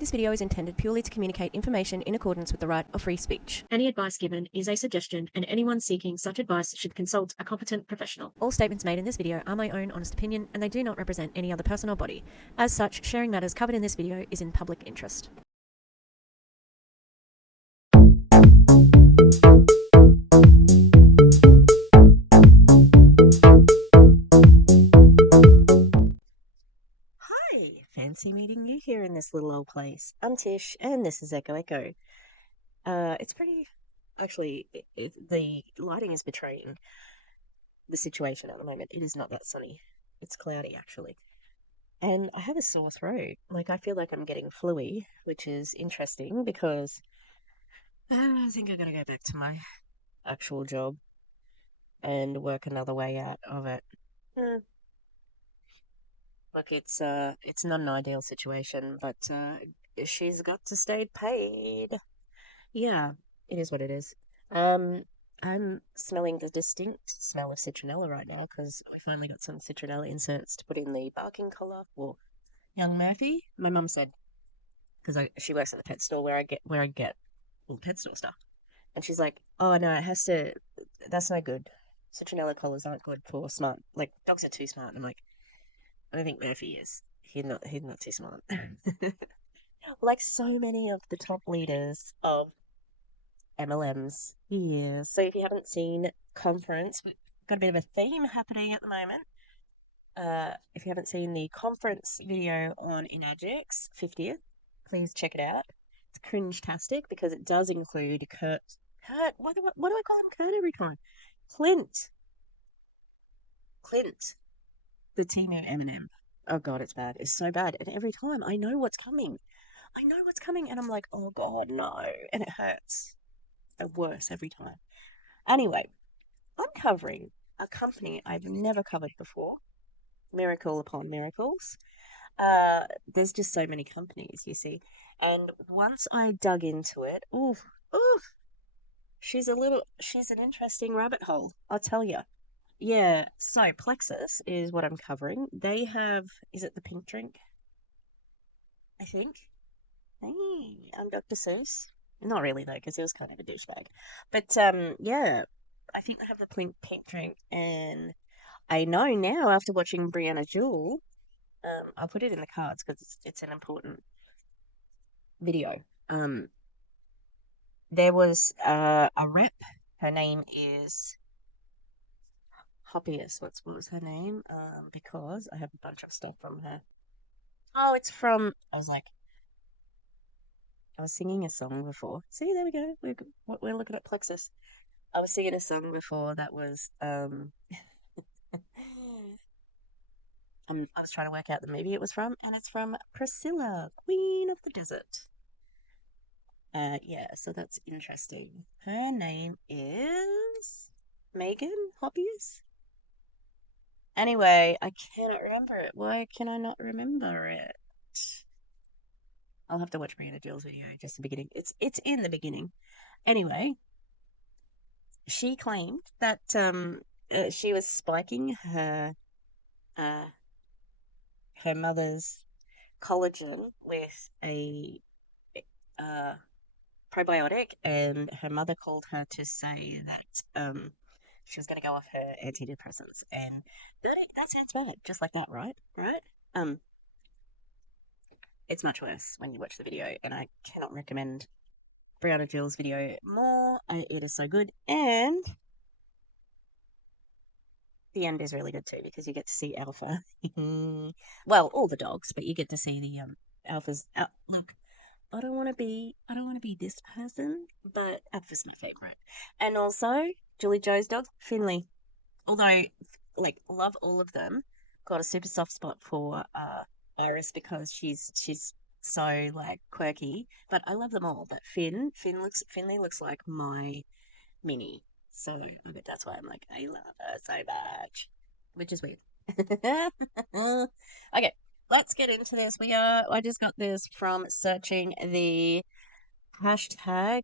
This video is intended purely to communicate information in accordance with the right of free speech. Any advice given is a suggestion, and anyone seeking such advice should consult a competent professional. All statements made in this video are my own honest opinion, and they do not represent any other person or body. As such, sharing matters covered in this video is in public interest. Hi, fancy meeting you here in this little old place. I'm Tish, and this is Echo. It's pretty. Actually, the lighting is betraying the situation at the moment. It is not that sunny. It's cloudy, actually. And I have a sore throat. I feel like I'm getting fluey, which is interesting because I think I'm going to go back to my actual job and work another way out of it. Look, it's not an ideal situation, but she's got to stay paid. Yeah, it is what it is. I'm smelling the distinct smell of citronella right now because I finally got some citronella inserts to put in the barking collar for young Murphy. My mum said because she works at the pet store where I get all pet store stuff, and she's like, "Oh no, it has to. That's no good. Citronella collars aren't good for smart. Like dogs are too smart." And I'm like, I don't think Murphy is. He's not too smart. Like so many of the top leaders of MLMs. Yeah. So if you haven't seen Conference, we've got a bit of a theme happening at the moment. If you haven't seen the conference video on Inagic's 50th, please check it out. It's cringe-tastic because it does include Kurt, what do I call him Kurt every time? Clint, the Temu Eminem. Oh god, it's bad. It's so bad. And every time I know what's coming. And I'm like, oh god, no. And it hurts. Worse every time. Anyway, I'm covering a company I've never covered before. Miracle upon miracles. There's just so many companies, you see. And once I dug into it, she's an interesting rabbit hole, I'll tell you. Yeah, so Plexus is what I'm covering. They have, is it the pink drink? I think. Hey, I'm Dr. Seuss. Not really though, because he was kind of a douchebag. But yeah, I think they have the pink drink, and I know now after watching Brianna Jewel, I'll put it in the cards because it's an important video. There was a rep. Her name is Hoppius. What was her name? Because I have a bunch of stuff from her. Oh, it's from. I was singing a song before. See, there we go. We're looking at Plexus. I was singing a song before that was I was trying to work out the movie it was from, and it's from Priscilla, Queen of the Desert. Yeah, so that's interesting. Her name is Megan Hoppius. Anyway, I cannot remember it. Why can I not remember it? I'll have to watch Brianna Jill's video, just the beginning. It's in the beginning. Anyway, she claimed that she was spiking uh, her mother's collagen with a uh, probiotic, and her mother called her to say that she was going to go off her antidepressants, and that sounds bad, just like that, right? Right? Um, it's much worse when you watch the video, and I cannot recommend Brianna Jill's video more. It is so good, and the end is really good too because you get to see Alpha. Well, all the dogs, but you get to see the Alpha's. Look, I don't want to be this person, but Alpha's my favorite. And also Julie Joe's dog, Finley. Although, love all of them, got a super soft spot for Iris because she's so quirky. But I love them all. But Finley looks like my mini. So that's why I'm like, I love her so much, which is weird. Okay, let's get into this. I just got this from searching the hashtag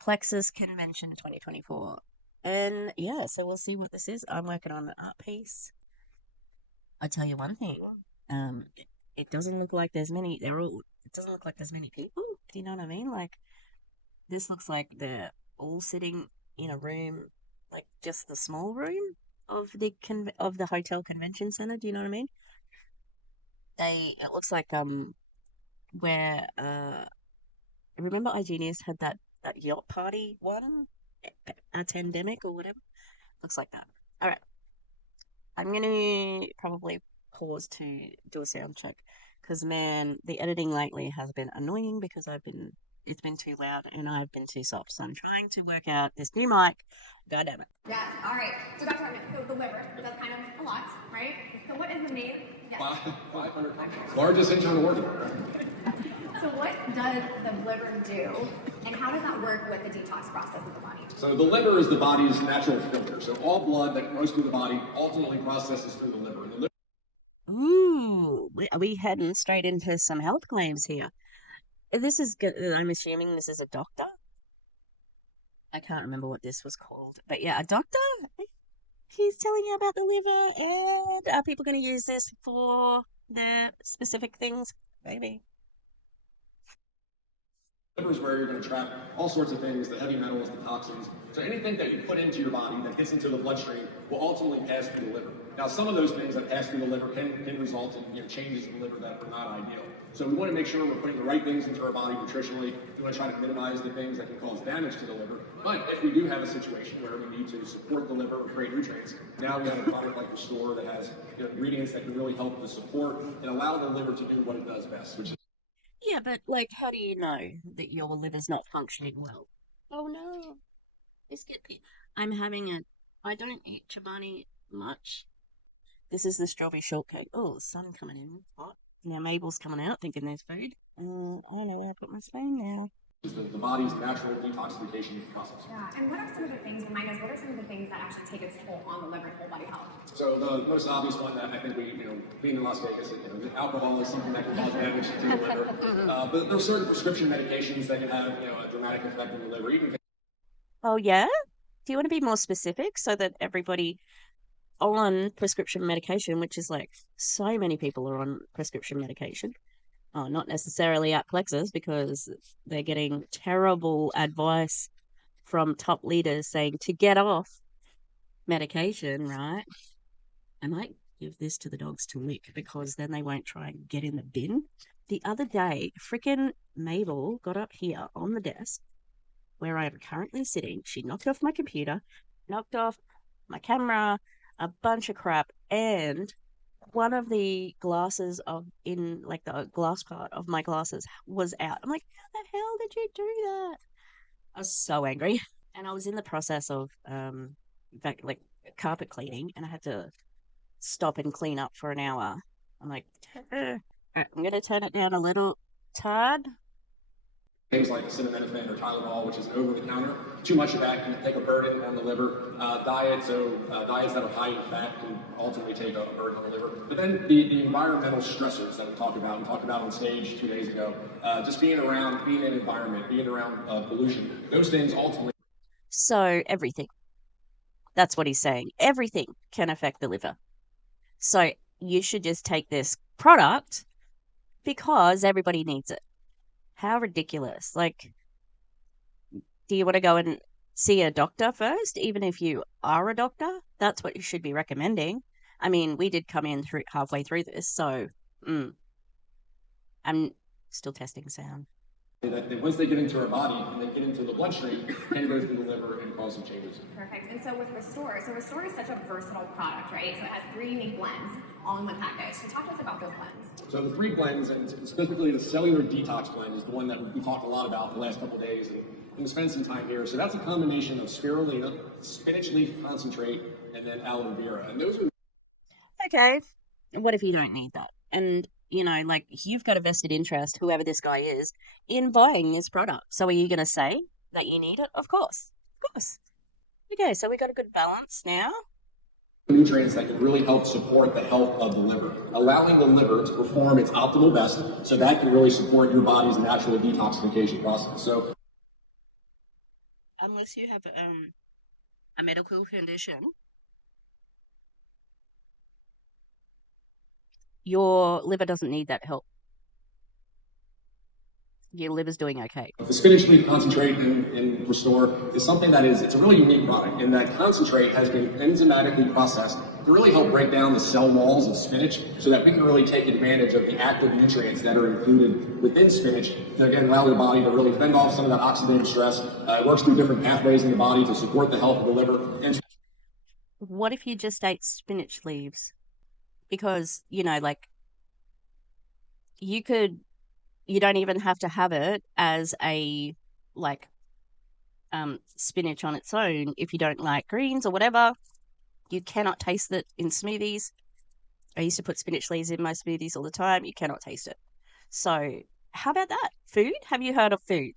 Plexus Convention 2024. And yeah, so we'll see what this is. I'm working on an art piece. I tell you one thing, um, it doesn't look like there's many. It doesn't look like there's many people. Do you know what I mean? Like this looks like they're all sitting in a room, like just the small room of the hotel convention center. Do you know what I mean? It looks like where remember iGenius had that yacht party one, a pandemic or whatever. Looks like that. All right, I'm gonna probably pause to do a sound check because man, the editing lately has been annoying because it's been too loud and I've been too soft. So I'm trying to work out this new mic. God damn it. Yes, all right. So Dr. Hartman, so the liver, that's kind of a lot, right? So what is the main? Yes. 500 largest internal organ. So what does the liver do, and how does that work with the detox process of the body? So the liver is the body's natural filter. So all blood that goes through the body ultimately processes through the liver. And the liver Ooh, are we heading straight into some health claims here? This is good. I'm assuming this is a doctor. I can't remember what this was called, but yeah, a doctor. He's telling you about the liver, and are people going to use this for their specific things? Maybe. liver is where you're going to trap all sorts of things, the heavy metals, the toxins. So anything that you put into your body that gets into the bloodstream will ultimately pass through the liver. Now, some of those things that pass through the liver can result in changes in the liver that are not ideal. So we want to make sure we're putting the right things into our body nutritionally. We want to try to minimize the things that can cause damage to the liver. But if we do have a situation where we need to support the liver or create nutrients, now we have a product like Restore that has ingredients that can really help to support and allow the liver to do what it does best, which is Yeah, but like, how do you know that your liver's not functioning well? Oh no, I'm having a. I don't eat chobani much. This is the strawberry shortcake. Oh, sun coming in. Hot. Now Mabel's coming out thinking there's food. I don't know where I put my spoon now. the body's natural detoxification process. Yeah, and what are some of the things, remind us, what are some of the things that actually take its toll on the liver and whole body health? So the most obvious one that I think being in Las Vegas, alcohol is something that can cause damage to the liver. But there are certain prescription medications that can have, a dramatic effect on the liver. Even Oh yeah? Do you want to be more specific so that everybody on prescription medication, which is like so many people are on prescription medication? Oh, not necessarily at Plexus because they're getting terrible advice from top leaders saying to get off medication, right? I might give this to the dogs to lick because then they won't try and get in the bin. The other day, frickin' Mabel got up here on the desk where I am currently sitting. She knocked off my computer, knocked off my camera, a bunch of crap, and one of the glasses like the glass part of my glasses was out. I'm like, how the hell did you do that? I was so angry. And I was in the process of like carpet cleaning and I had to stop and clean up for an hour. I'm like, I'm gonna turn it down a little tad. things like acetaminophen or Tylenol, which is over the counter, too much of that can take a burden on the liver. Diets that are high in fat can ultimately take a burden on the liver. But then the environmental stressors that we talked about on stage 2 days ago, just being in an environment, being around pollution, those things ultimately. So everything. That's what he's saying. Everything can affect the liver. So you should just take this product because everybody needs it. How ridiculous. Like, do you want to go and see a doctor first, even if you are a doctor? That's what you should be recommending. I mean, we did come in through halfway through this, so I'm still testing sound. That once they get into our body and they get into the bloodstream, can go through the liver and cause some changes. Perfect. And so with Restore, Restore is such a versatile product, right? So it has 3 unique blends all in one package. So talk to us about those blends. So the 3 blends, and specifically the cellular detox blend, is the one that we talked a lot about the last couple of days, and we'll spend some time here. So that's a combination of spirulina, spinach leaf concentrate, and then aloe vera. And those are Okay. What if you don't need that? And, like, you've got a vested interest, whoever this guy is, in buying this product. So are you going to say that you need it? Of course. Of course. Okay, so we got a good balance now. nutrients that can really help support the health of the liver, allowing the liver to perform its optimal best, so that can really support your body's natural detoxification process. So, Unless you have a medical condition, your liver doesn't need that help. Your liver's doing okay. The spinach leaf concentrate in Restore is something that it's a really unique product in that concentrate has been enzymatically processed to really help break down the cell walls of spinach so that we can really take advantage of the active nutrients that are included within spinach to, again, allow the body to really fend off some of that oxidative stress. It works through different pathways in the body to support the health of the liver. And what if you just ate spinach leaves? Because, you know, like, you don't even have to have it as a, like, spinach on its own. If you don't like greens or whatever, you cannot taste it in smoothies. I used to put spinach leaves in my smoothies all the time. You cannot taste it. So how about that? Food? Have you heard of food?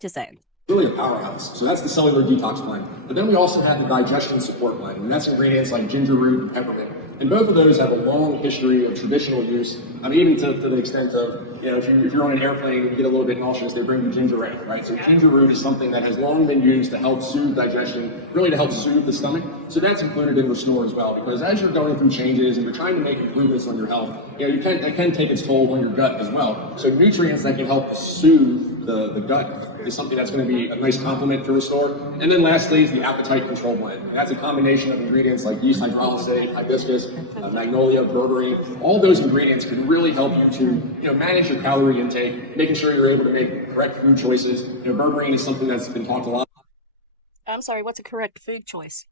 Just saying. really a powerhouse. So that's the cellular detox blend. But then we also have the digestion support blend, and that's ingredients like ginger root and peppermint. And both of those have a long history of traditional use. I mean, even to the extent of, you know, if you're on an airplane and you get a little bit nauseous, they bring you ginger ale, right? So ginger root is something that has long been used to help soothe digestion, really to help soothe the stomach. So that's included in Restore as well, because as you're going through changes and you're trying to make improvements on your health, you know, it can take its toll on your gut as well. So nutrients that can help soothe the gut is something that's going to be a nice complement to Restore. And then lastly is the appetite control blend. And that's a combination of ingredients like yeast hydrolysate, hibiscus, magnolia, berberine. All those ingredients can really help you to, you know, manage your calorie intake, making sure you're able to make correct food choices. You know, berberine is something that's been talked a lot. I'm sorry, what's a correct food choice?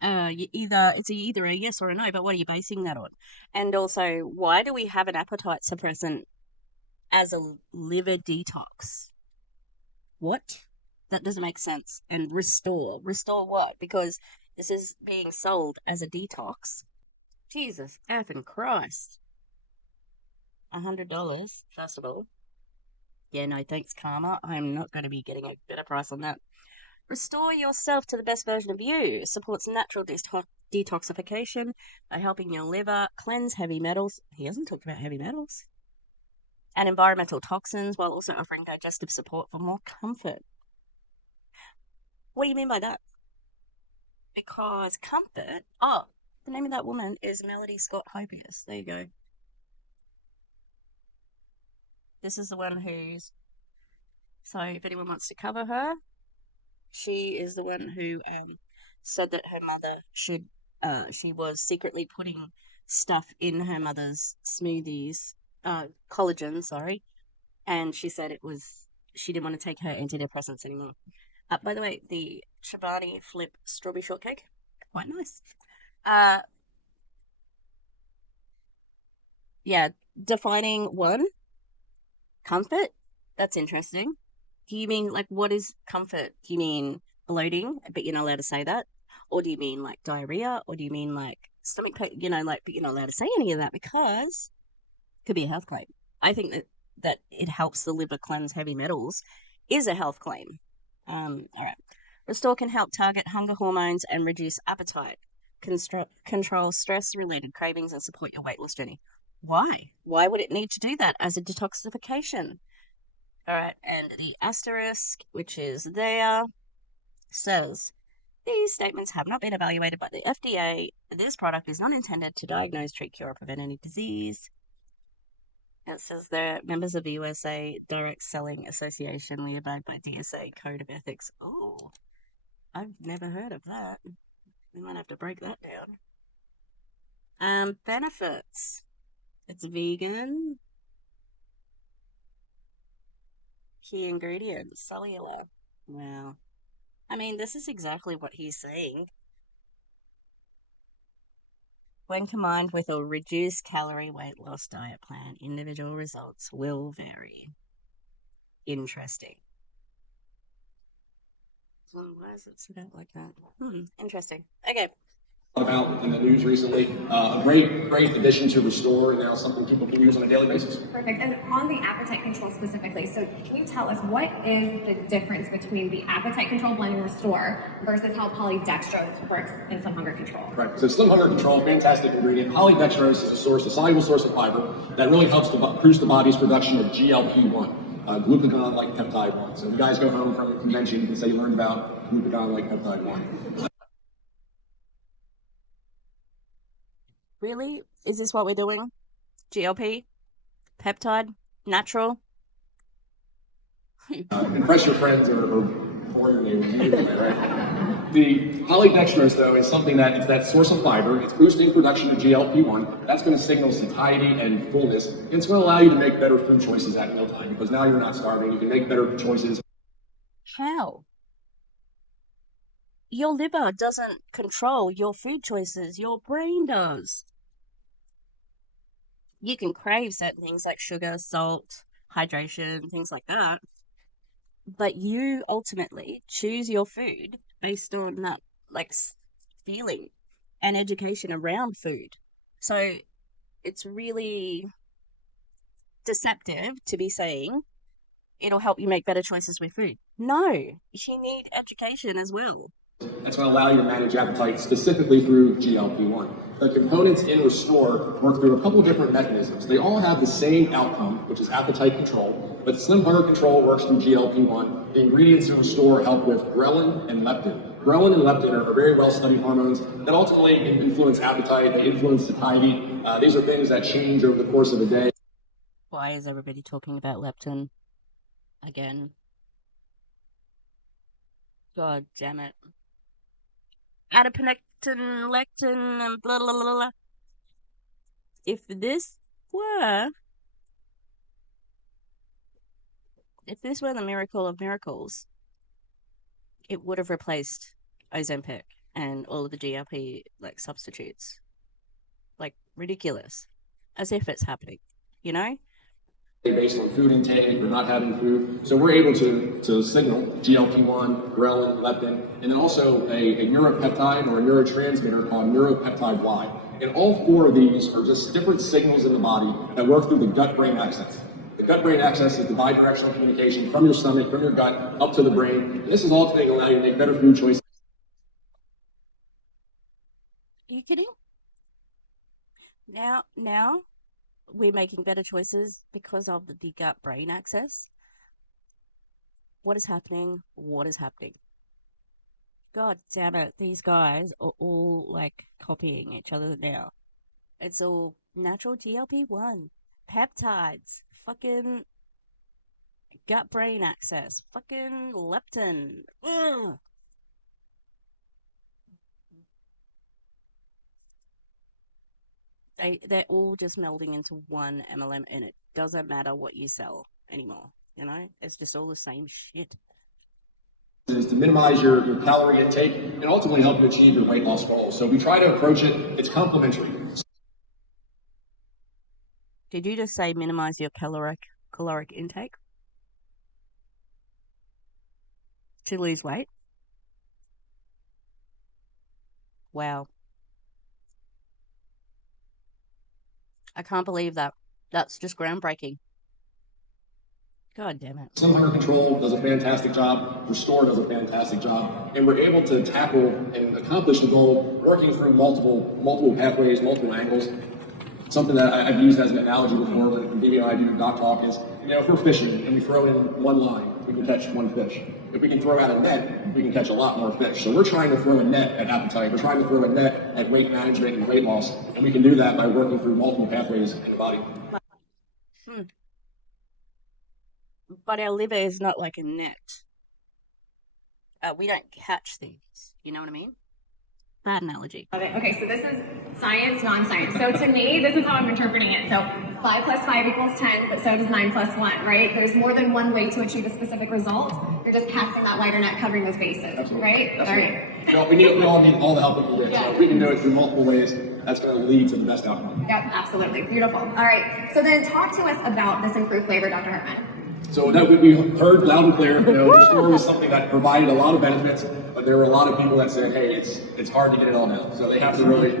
It's either a yes or a no, but what are you basing that on? And also, why do we have an appetite suppressant as a liver detox? What? That doesn't make sense. And Restore what? Because this is being sold as a detox. Jesus effing Christ. $100, first of all. Yeah, no, thanks, Karma. I'm not going to be getting a better price on that. Restore yourself to the best version of you. Supports natural detoxification by helping your liver cleanse heavy metals. He hasn't talked about heavy metals. And environmental toxins while also offering digestive support for more comfort. What do you mean by that? Because comfort... Oh, the name of that woman is Melody Scott Hopius. There you go. This is the one who's... So if anyone wants to cover her, she is the one who said that her mother should... she was secretly putting stuff in her mother's smoothies... collagen, sorry, and she said she didn't want to take her antidepressants anymore. By the way, the Chobani Flip strawberry shortcake, quite nice. Yeah, defining one, comfort, that's interesting. Do you mean, like, what is comfort? Do you mean bloating, but you're not allowed to say that? Or do you mean, like, diarrhea? Or do you mean, like, stomach pain, but you're not allowed to say any of that because could be a health claim. I think that it helps the liver cleanse heavy metals is a health claim. All right. Restore can help target hunger hormones and reduce appetite, control stress-related cravings, and support your weight loss journey. Why? Why would it need to do that as a detoxification? All right, and the asterisk, which is there, says, these statements have not been evaluated by the FDA. This product is not intended to diagnose, treat, cure, or prevent any disease. It says they're members of the USA Direct Selling Association. We abide by DSA Code of Ethics. Oh, I've never heard of that. We might have to break that down. Benefits. It's vegan. Key ingredients. Cellular. Wow. I mean, this is exactly what he's saying. When combined with a reduced calorie weight loss diet plan, individual results will vary. Interesting. Why is it set out like that? Interesting. Okay. About in the news recently, a great addition to Restore, and now something people can use on a daily basis. Perfect. And on the appetite control specifically, so can you tell us what is the difference between the appetite control blend and Restore versus how polydextrose works in Slim Hunger Control? Right. So Slim Hunger Control, fantastic ingredient. Polydextrose is a soluble source of fiber that really helps to boost the body's production of GLP-1. Glucagon-like peptide 1. So if you guys go home from a convention, you can say you learned about glucagon-like peptide 1. Really? Is this what we're doing? GLP? Peptide? Natural? Impress your friends or boring you immediately, right? The polydextrose, though, is something that it's that source of fiber. It's boosting production of GLP-1. That's going to signal satiety and fullness. And it's going to allow you to make better food choices at mealtime because now you're not starving. You can make better choices. How? Your liver doesn't control your food choices. Your brain does. You can crave certain things like sugar, salt, hydration, things like that. But you ultimately choose your food based on that, like, feeling and education around food. So it's really deceptive to be saying it'll help you make better choices with food. No, you need education as well. That's going to allow you to manage appetite specifically through GLP-1. The components in Restore work through a couple of different mechanisms. They all have the same outcome, which is appetite control, but slim hunger control works through GLP-1. The ingredients in Restore help with ghrelin and leptin. Ghrelin and leptin are very well-studied hormones that ultimately influence appetite, they influence satiety. These are things that change over the course of the day. Why is everybody talking about leptin again? God damn it. Adiponectin, lectin, and blah, blah, blah, blah. If this were the miracle of miracles, it would have replaced Ozempic and all of the GLP substitutes. Like, ridiculous. As if it's happening, you know? Based on food intake or not having food. So we're able to signal GLP-1, ghrelin, leptin, and then also a neuropeptide or a neurotransmitter called neuropeptide Y. And all four of these are just different signals in the body that work through the gut-brain axis. The gut-brain axis is the bidirectional communication from your stomach, from your gut, up to the brain. And this is ultimately going to allow you to make better food choices. Are you kidding? Now we're making better choices because of the gut-brain axis. What is happening? What is happening? God damn it, these guys are all copying each other now. It's all natural GLP-1, peptides, fucking gut-brain axis, fucking leptin. Ugh. They're all just melding into one MLM, and it doesn't matter what you sell anymore. You know, it's just all the same shit. Is to minimize your calorie intake and ultimately help you achieve your weight loss goals. So we try to approach it, it's complementary. Did you just say minimize your caloric intake? To lose weight? Wow. I can't believe that. That's just groundbreaking. God damn it. Slim hunger control does a fantastic job. Restore does a fantastic job. And we're able to tackle and accomplish the goal working through multiple pathways, multiple angles. Something that I've used as an analogy before when video I do doc talk is, if we're fishing and we throw in one line, we can catch one fish. If we can throw out a net, we can catch a lot more fish. So we're trying to throw a net at appetite. We're trying to throw a net at weight management and weight loss. And we can do that by working through multiple pathways in the body. But our liver is not like a net. We don't catch things. You know what I mean? Bad analogy. Okay, so this is science, non-science. So to me, this is how I'm interpreting it. So 5 plus 5 equals 10, but so does 9 plus 1, right? There's more than one way to achieve a specific result. You're just casting that wider net, covering those bases, Absolutely. right? Absolutely. All right. We all need all the help we can get. Yeah. So if we can do it through multiple ways, that's going to lead to the best outcome. Yeah, absolutely. Beautiful. All right. So then talk to us about this improved flavor, Dr. Hartman. So that we heard loud and clear, Restore was something that provided a lot of benefits, but there were a lot of people that said, hey, it's hard to get it all down. So they have to really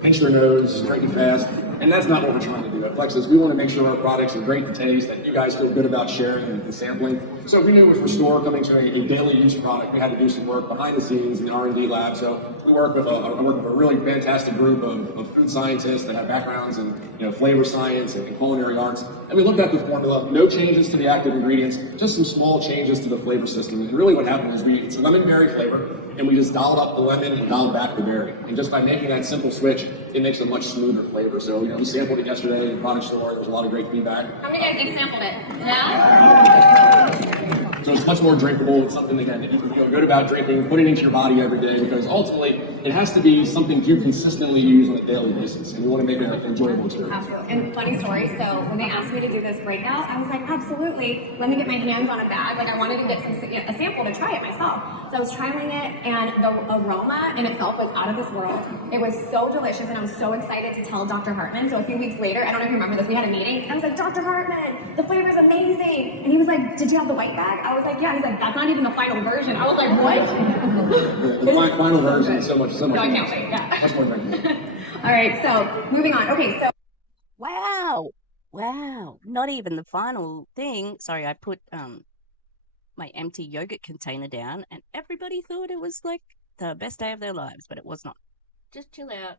pinch their nose, drink it fast, and that's not what we're trying to do. Plexus, we want to make sure our products are great to taste, that you guys feel good about sharing and sampling. So we knew with Restore coming to a daily use product, we had to do some work behind the scenes in the R&D lab. So we work with a really fantastic group of food scientists that have backgrounds in flavor science and culinary arts. And we looked at the formula, no changes to the active ingredients, just some small changes to the flavor system. And really what happened was it's lemon berry flavor, and we just dialed up the lemon and dialed back the berry. And just by making that simple switch, it makes a much smoother flavor. So, we sampled it yesterday in the product store. There was a lot of great feedback. How many guys have sampled it? Yeah? So it's much more drinkable. It's something, again, that you can feel good about drinking, put it into your body every day, because ultimately it has to be something you consistently use on a daily basis. And you want to make it an enjoyable experience. Absolutely. And funny story, so when they asked me to do this breakout, I was like, absolutely, let me get my hands on a bag. Like I wanted to get a sample to try it myself. So I was trying it, and the aroma in itself was out of this world. It was so delicious, and I was so excited to tell Dr. Hartman. So a few weeks later, I don't know if you remember this, we had a meeting, and I was like, Dr. Hartman, the flavor's amazing. And he was like, did you have the white bag? I was like, yeah. He's like, that's not even the final version. I was like, what? The final version is so much. No, I can't wait. Yeah. Much more drinkable. All right, so moving on. Okay, so Wow. Not even the final thing. Sorry, I put my empty yogurt container down, and everybody thought it was like the best day of their lives, but it was not. Just chill out.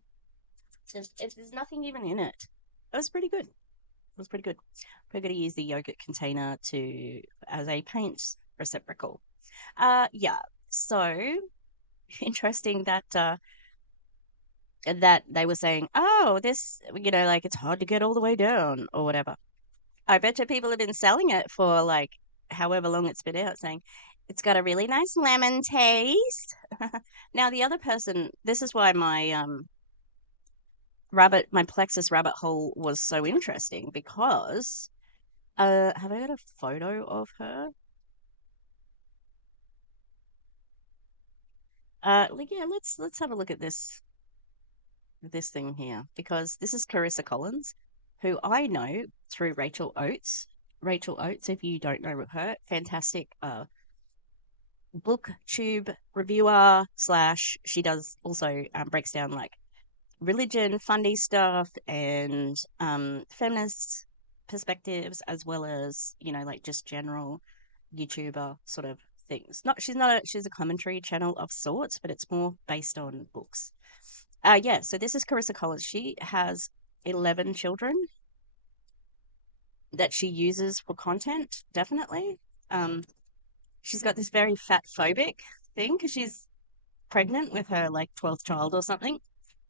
There's nothing even in it. It was pretty good. We're going to use the yogurt container as a paint receptacle. Yeah. So interesting that they were saying, oh, this, like it's hard to get all the way down or whatever. I bet you people have been selling it for like however long it's been out, saying it's got a really nice lemon taste. Now the other person, this is why my Plexus rabbit hole was so interesting, because have I got a photo of her? Yeah, let's have a look at this thing here, because this is Carissa Collins, who I know through Rachel Oates. Rachel Oates, if you don't know her, fantastic booktube reviewer / she does also breaks down like religion, fundy stuff, and feminist perspectives, as well as like just general YouTuber sort of things. She's a commentary channel of sorts, but it's more based on books. Yeah, so this is Carissa Collins. She has 11 children that she uses for content, definitely. She's got this very fat phobic thing because she's pregnant with her like 12th child or something,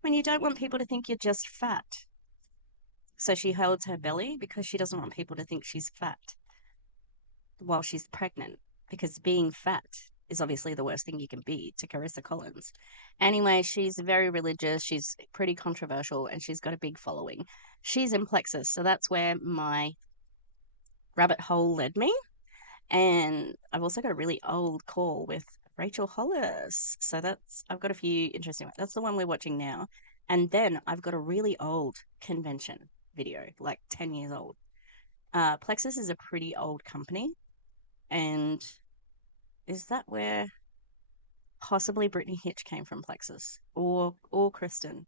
when you don't want people to think you're just fat. So she holds her belly because she doesn't want people to think she's fat while she's pregnant, because being fat is obviously the worst thing you can be to Carissa Collins. Anyway, she's very religious, she's pretty controversial, and she's got a big following. She's in Plexus, so that's where my rabbit hole led me. And I've also got a really old call with Rachel Hollis. So I've got a few interesting ones. That's the one we're watching now. And then I've got a really old convention video, like 10 years old. Plexus is a pretty old company. And is that where possibly Brittany Hitch came from, Plexus? Or Kristen?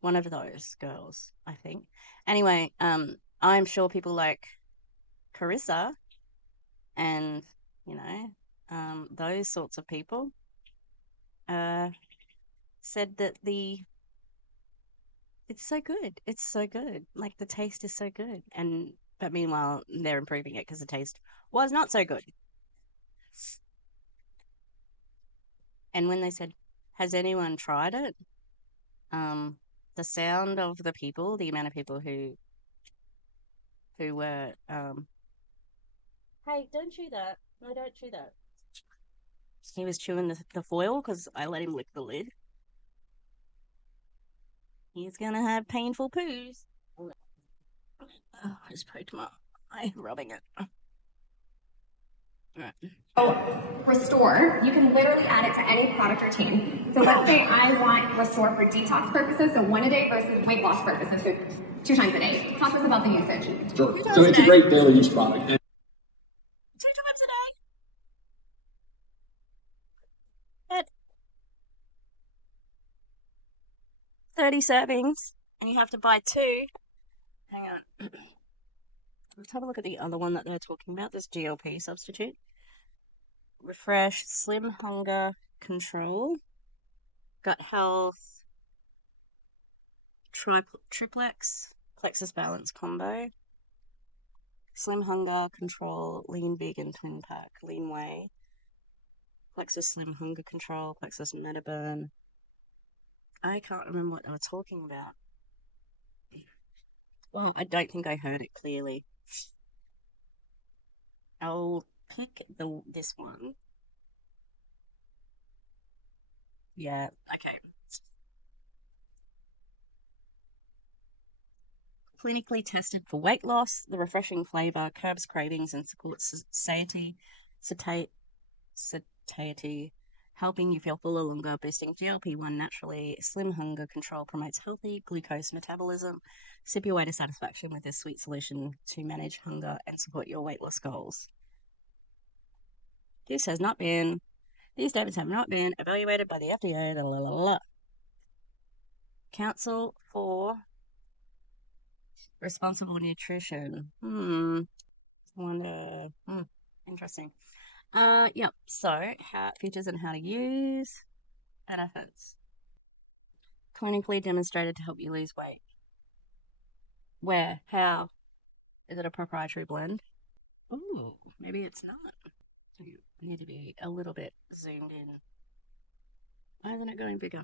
One of those girls, I think. Anyway, I'm sure people like Carissa and those sorts of people said that it's so good, like the taste is so good, but meanwhile they're improving it because the taste was not so good. And when they said, has anyone tried it, the sound of the amount of people who were hey, don't chew that. No, don't chew that. He was chewing the foil because I let him lick the lid. He's gonna have painful poos. Oh, I just poked my eye, rubbing it. Right. So Restore, you can literally add it to any product or team. So let's say I want Restore for detox purposes, so 1 a day versus weight loss purposes, so 2 times a day. Talk to us about the usage. Sure. So it's a great daily use product. 2 times a day. At 30 servings, and you have to buy 2. Hang on. Let's have a look at the other one that they're talking about, this GLP substitute. Refresh, slim hunger control, gut health, triplex, plexus balance combo, slim hunger control, lean vegan twin pack, lean whey, plexus slim hunger control, plexus metaburn. I can't remember what they were talking about. Well, I don't think I heard it clearly. I'll pick this one. Yeah, okay. Clinically tested for weight loss, the refreshing flavor curbs cravings and supports satiety, helping you feel fuller longer, boosting GLP-1 naturally. Slim hunger control promotes healthy glucose metabolism. Sip your way to satisfaction with this sweet solution to manage hunger and support your weight loss goals. These statements have not been evaluated by the FDA. Council for Responsible Nutrition. Wonder. Interesting. Yep. So, features and how to use. Benefits. Clinically demonstrated to help you lose weight. Where? How? Is it a proprietary blend? Ooh, maybe it's not. You need to be a little bit zoomed in. Why isn't it going bigger?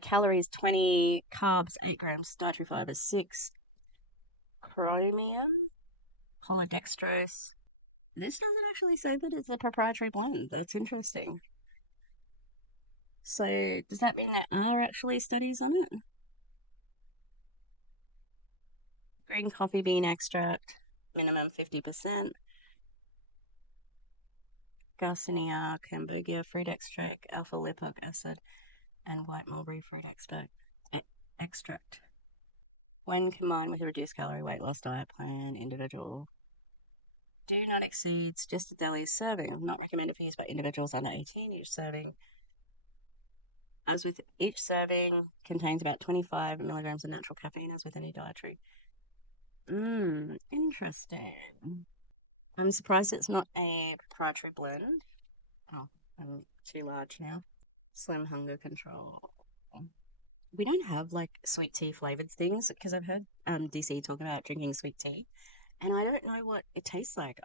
Calories 20, carbs 8 grams, dietary fibers 6, chromium, polydextrose. This doesn't actually say that it's a proprietary blend. That's interesting. So, does that mean there are actually studies on it? Green coffee bean extract, minimum 50%. Garcinia cambogia fruit extract, alpha lipoic acid, and white mulberry fruit extract. When combined with a reduced calorie weight loss diet plan, individual do not exceed just a daily serving. Not recommended for use by individuals under 18. Each serving, as with each serving, contains about 25 milligrams of natural caffeine, as with any dietary. Interesting. I'm surprised it's not a proprietary blend. Oh, I'm too large now. Slim hunger control. We don't have like sweet tea flavored things because I've heard DC talk about drinking sweet tea, and I don't know what it tastes like.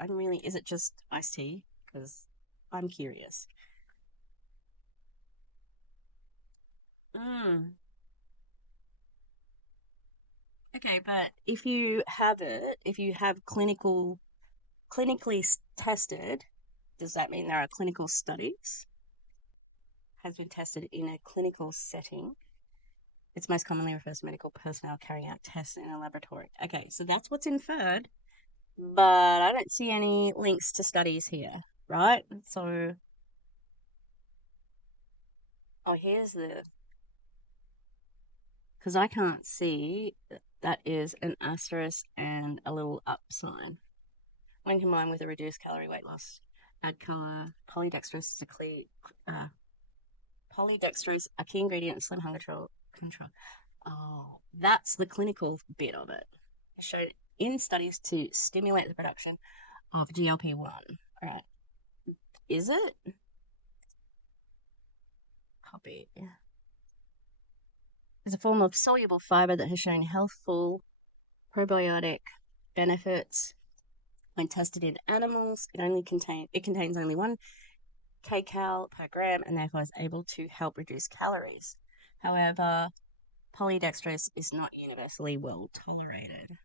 Is it just iced tea? Because I'm curious. Okay, but if you have clinically tested, does that mean there are clinical studies? Has been tested in a clinical setting. It's most commonly refers to medical personnel carrying out tests in a laboratory. Okay, so that's what's inferred, but I don't see any links to studies here, right? So, here's because I can't see that is an asterisk and a little up sign. When combined with a reduced calorie weight loss, add color, polydextrose a key ingredient in slim hunger control. Oh, that's the clinical bit of it. Showed in studies to stimulate the production of GLP-1. All right. Is it? Copy. It's a form of soluble fiber that has shown healthful probiotic benefits when tested in animals. It contains only 1 kcal per gram and therefore is able to help reduce calories. However, polydextrose is not universally well tolerated.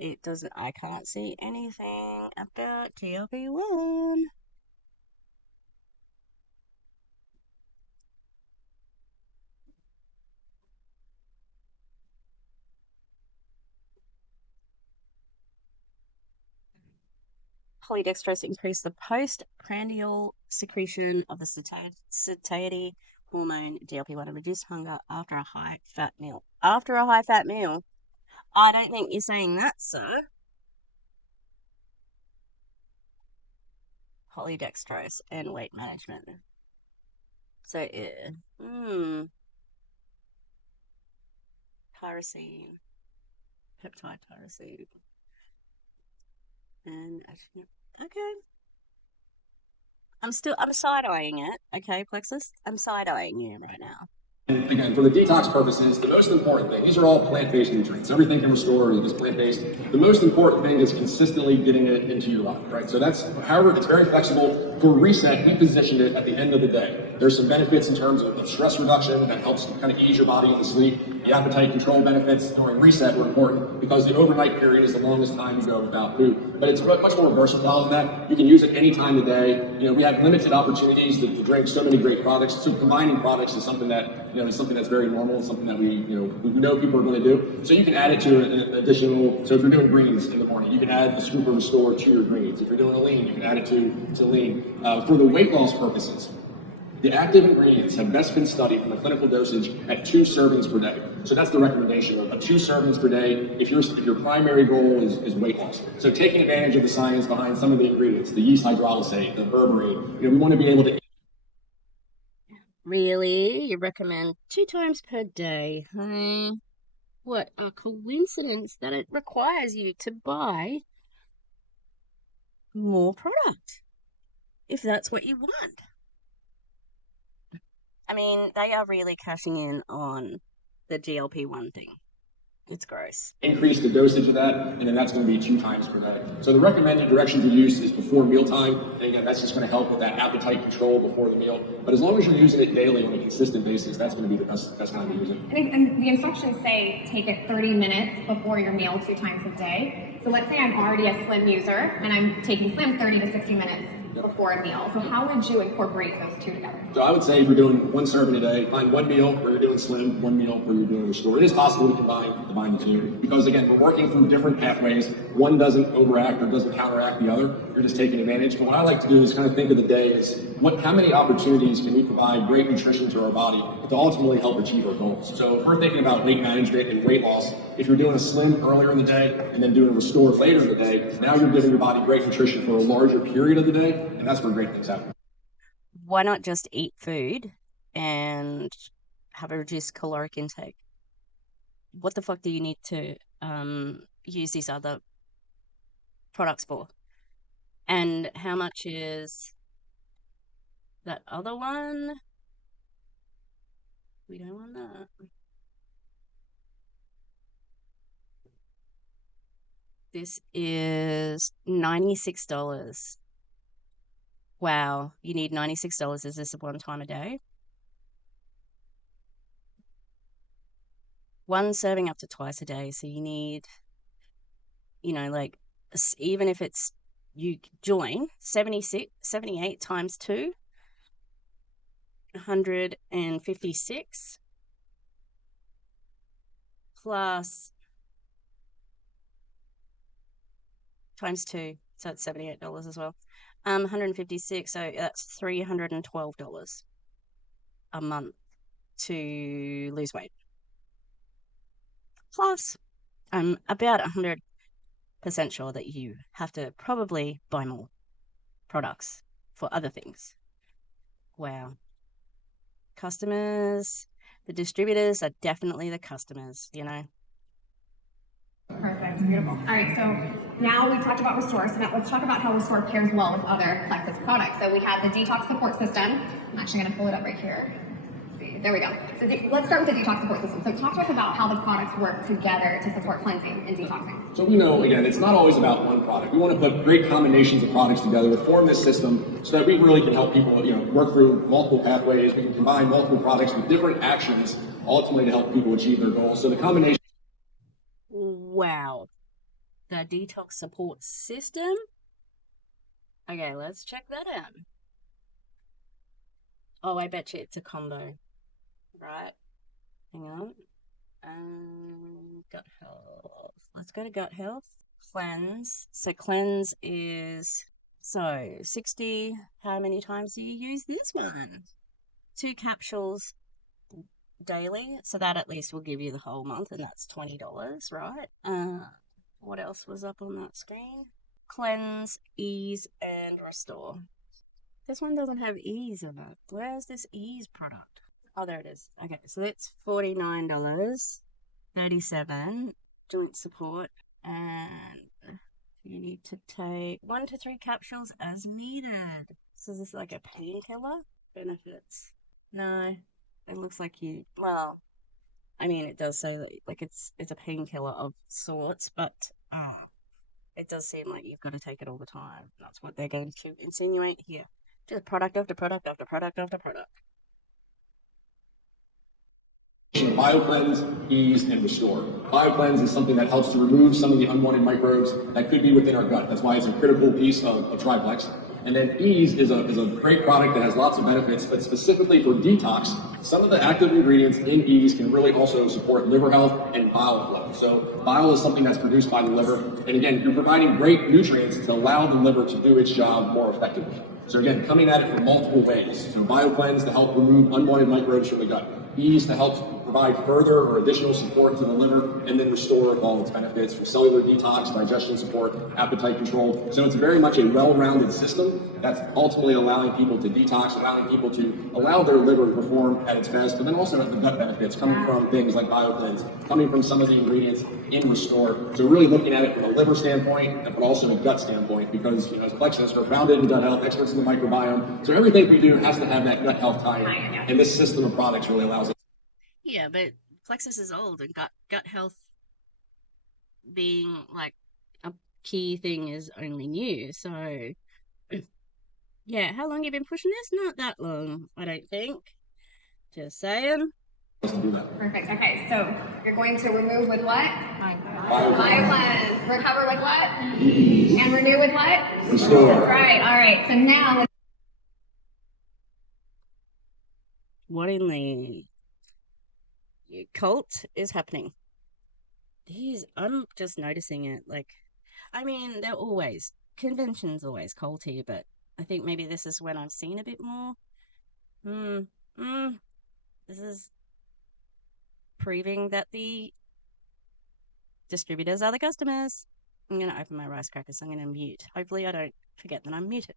I can't see anything about GLP-1. Polydextrose increase the postprandial secretion of the satiety hormone GLP-1 and reduce hunger after a high-fat meal. After a high-fat meal? I don't think you're saying that, sir. Polydextrose and weight management. So, tyrosine, peptide tyrosine. And okay. I'm side-eyeing it. Okay, Plexus? I'm side-eyeing you right now. And again, for the detox purposes, the most important thing, these are all plant-based nutrients. Everything can restore is plant-based. The most important thing is consistently getting it into your body, right? So that's, however, it's very flexible. For reset, we positioned it at the end of the day. There's some benefits in terms of stress reduction that helps kind of ease your body into sleep. The appetite control benefits during reset were important because the overnight period is the longest time you go without food. But it's much more versatile than that. You can use it any time of day. We have limited opportunities to drink so many great products. So combining products is something that, is something that's very normal, something that we know people are going to do. So you can add it to an additional, so if you're doing greens in the morning, you can add the Scoop or Restore to your greens. If you're doing a lean, you can add it to lean. For the weight loss purposes, the active ingredients have best been studied from a clinical dosage at 2 servings per day. So that's the recommendation of 2 servings per day if your primary goal is weight loss. So taking advantage of the science behind some of the ingredients, the yeast hydrolysate, the berberine, we want to be able to. Really? You recommend 2 times per day? What a coincidence that it requires you to buy more product, if that's what you want. I mean, they are really cashing in on the GLP-1 thing. It's gross. Increase the dosage of that, and then that's going to be 2 times per day. So the recommended direction to use is before mealtime, and again, that's just going to help with that appetite control before the meal. But as long as you're using it daily on a consistent basis, that's going to be the best time to use it. And the instructions say take it 30 minutes before your meal 2 times a day. So let's say I'm already a Slim user, and I'm taking Slim 30 to 60 minutes before a meal. So how would you incorporate those 2 together? So I would say if you're doing 1 serving a day, find 1 meal where you're doing Slim, 1 meal where you're doing Restore. It is possible to combine the 2 because again, we're working through different pathways. One doesn't overact or doesn't counteract the other. You're just taking advantage. But what I like to do is kind of think of the day as how many opportunities can we provide great nutrition to our body to ultimately help achieve our goals. So if we're thinking about weight management and weight loss, if you're doing a Slim earlier in the day and then doing a Restore later in the day, now you're giving your body great nutrition for a larger period of the day, and that's where great things happen. Why not just eat food and have a reduced caloric intake? What the fuck do you need to use these other products for? And how much is that other one? We don't want that. This is $96. Wow, you need $96. Is this 1 time a day? 1 serving up to twice a day. So you need, even if it's you join 78 times 2, 156 plus times 2, so it's $78 as well. 156, so that's $312 a month to lose weight. Plus, I'm about 100% sure that you have to probably buy more products for other things. Wow. Customers, the distributors are definitely the customers, Perfect, beautiful. All right, so now we've talked about Restore, so now let's talk about how Restore pairs well with other Plexus products. So we have the detox support system. I'm actually going to pull it up right here. Let's see. There we go. So let's start with the detox support system. So talk to us about how the products work together to support cleansing and detoxing. So we know, again, it's not always about one product. We want to put great combinations of products together to form this system so that we really can help people, work through multiple pathways. We can combine multiple products with different actions, ultimately to help people achieve their goals. So the combination. Wow. The detox support system? Okay, let's check that out. Oh, I bet you it's a combo. Right? Hang on. Gut health. Let's go to gut health. Cleanse. So cleanse is 60. How many times do you use this one? 2 capsules daily, so that at least will give you the whole month, and that's $20, right? What else was up on that screen? Cleanse, ease, and restore. This one doesn't have ease in it. Where's this ease product? Oh, there it is. Okay, so that's $49. 37 joint support, and you need to take 1 to 3 capsules as needed. So is this like a painkiller? Benefits? No, it looks like well, I mean, it does say that like it's a painkiller of sorts, but it does seem like you've got to take it all the time. That's what they're going to insinuate here. Just product after product after product after product. BioCleanse, ease, and restore. BioCleanse is something that helps to remove some of the unwanted microbes that could be within our gut. That's why it's a critical piece of Triplex. And then ease is a great product that has lots of benefits, but specifically for detox, some of the active ingredients in ease can really also support liver health and bile flow. So bile is something that's produced by the liver. And again, you're providing great nutrients to allow the liver to do its job more effectively. So again, coming at it from multiple ways. So BioCleanse to help remove unwanted microbes from the gut. Ease to help provide further or additional support to the liver, and then restore with all its benefits for cellular detox, digestion support, appetite control. So it's very much a well-rounded system that's ultimately allowing people to detox, allowing people to allow their liver to perform at its best, but then also the gut benefits coming from things like BioCleanse, coming from some of the ingredients in Restore. So really looking at it from a liver standpoint, but also a gut standpoint, because as Plexus, we're founded in gut health, experts in the microbiome. So everything we do has to have that gut health tie-in, and this system of products really allows it. Yeah, but Plexus is old, and gut health being like a key thing is only new. So yeah, how long have you been pushing this? Not that long, I don't think. Just saying. Perfect. Okay, so you're going to remove with what? BioCleanse. Recover with what? And renew with what? Restore. Right. All right. So now, What in the cult is happening? I'm just noticing it. Like, I mean, convention's always culty, but I think maybe this is when I've seen a bit more. This is proving that the distributors are the customers. I'm going to open my rice crackers. I'm going to mute. Hopefully I don't forget that I'm muted.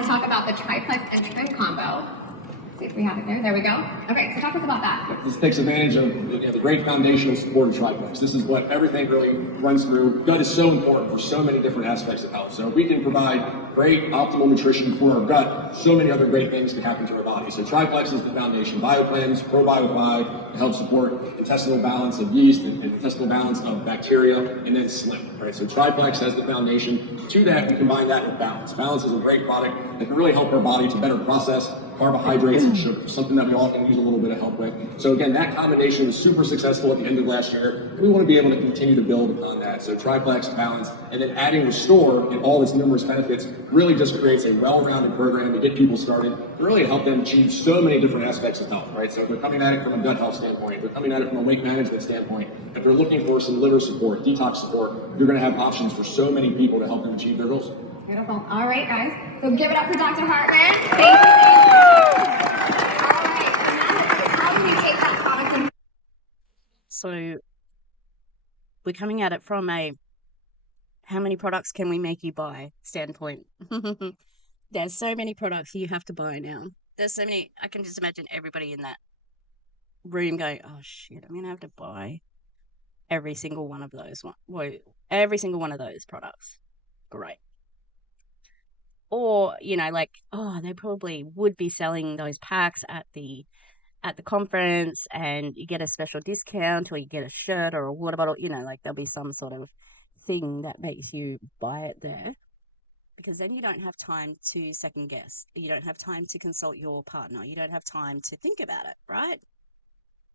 let's talk about the triplex and trim combo. See if we have it there. There we go. Okay, so talk to us about that. This takes advantage of the great foundational support of Triplex. This is what everything really runs through. Gut is so important for so many different aspects of health. So if we can provide great optimal nutrition for our gut, so many other great things can happen to our body. So Triplex is the foundation. BioCleanse, ProBio 5 to help support intestinal balance of yeast and intestinal balance of bacteria, and then Slim. Right? So Triplex has the foundation. To that, we combine that with Balance. Balance is a great product that can really help our body to better process carbohydrates and sugar, something that we all can use a little bit of help with. So again, that combination was super successful at the end of last year, and we want to be able to continue to build upon that. So Triplex, Balance, and then adding Restore and all its numerous benefits really just creates a well-rounded program to get people started, to really help them achieve so many different aspects of health, right? So if they're coming at it from a gut health standpoint, they're coming at it from a weight management standpoint, if they're looking for some liver support, detox support, you're going to have options for so many people to help them achieve their goals. Beautiful. All right, guys. So give it up for Dr. Hartman. Thank you. All right. So now, how do we take that product and... So we're coming at it from a how many products can we make you buy standpoint. There's so many products you have to buy now. There's so many. I can just imagine everybody in that room going, oh shit, I'm going to have to buy every single one of those. Every single one of those products. Great. Or, they probably would be selling those packs at the conference, and you get a special discount, or you get a shirt or a water bottle, there'll be some sort of thing that makes you buy it there, because then you don't have time to second guess. You don't have time to consult your partner. You don't have time to think about it, right?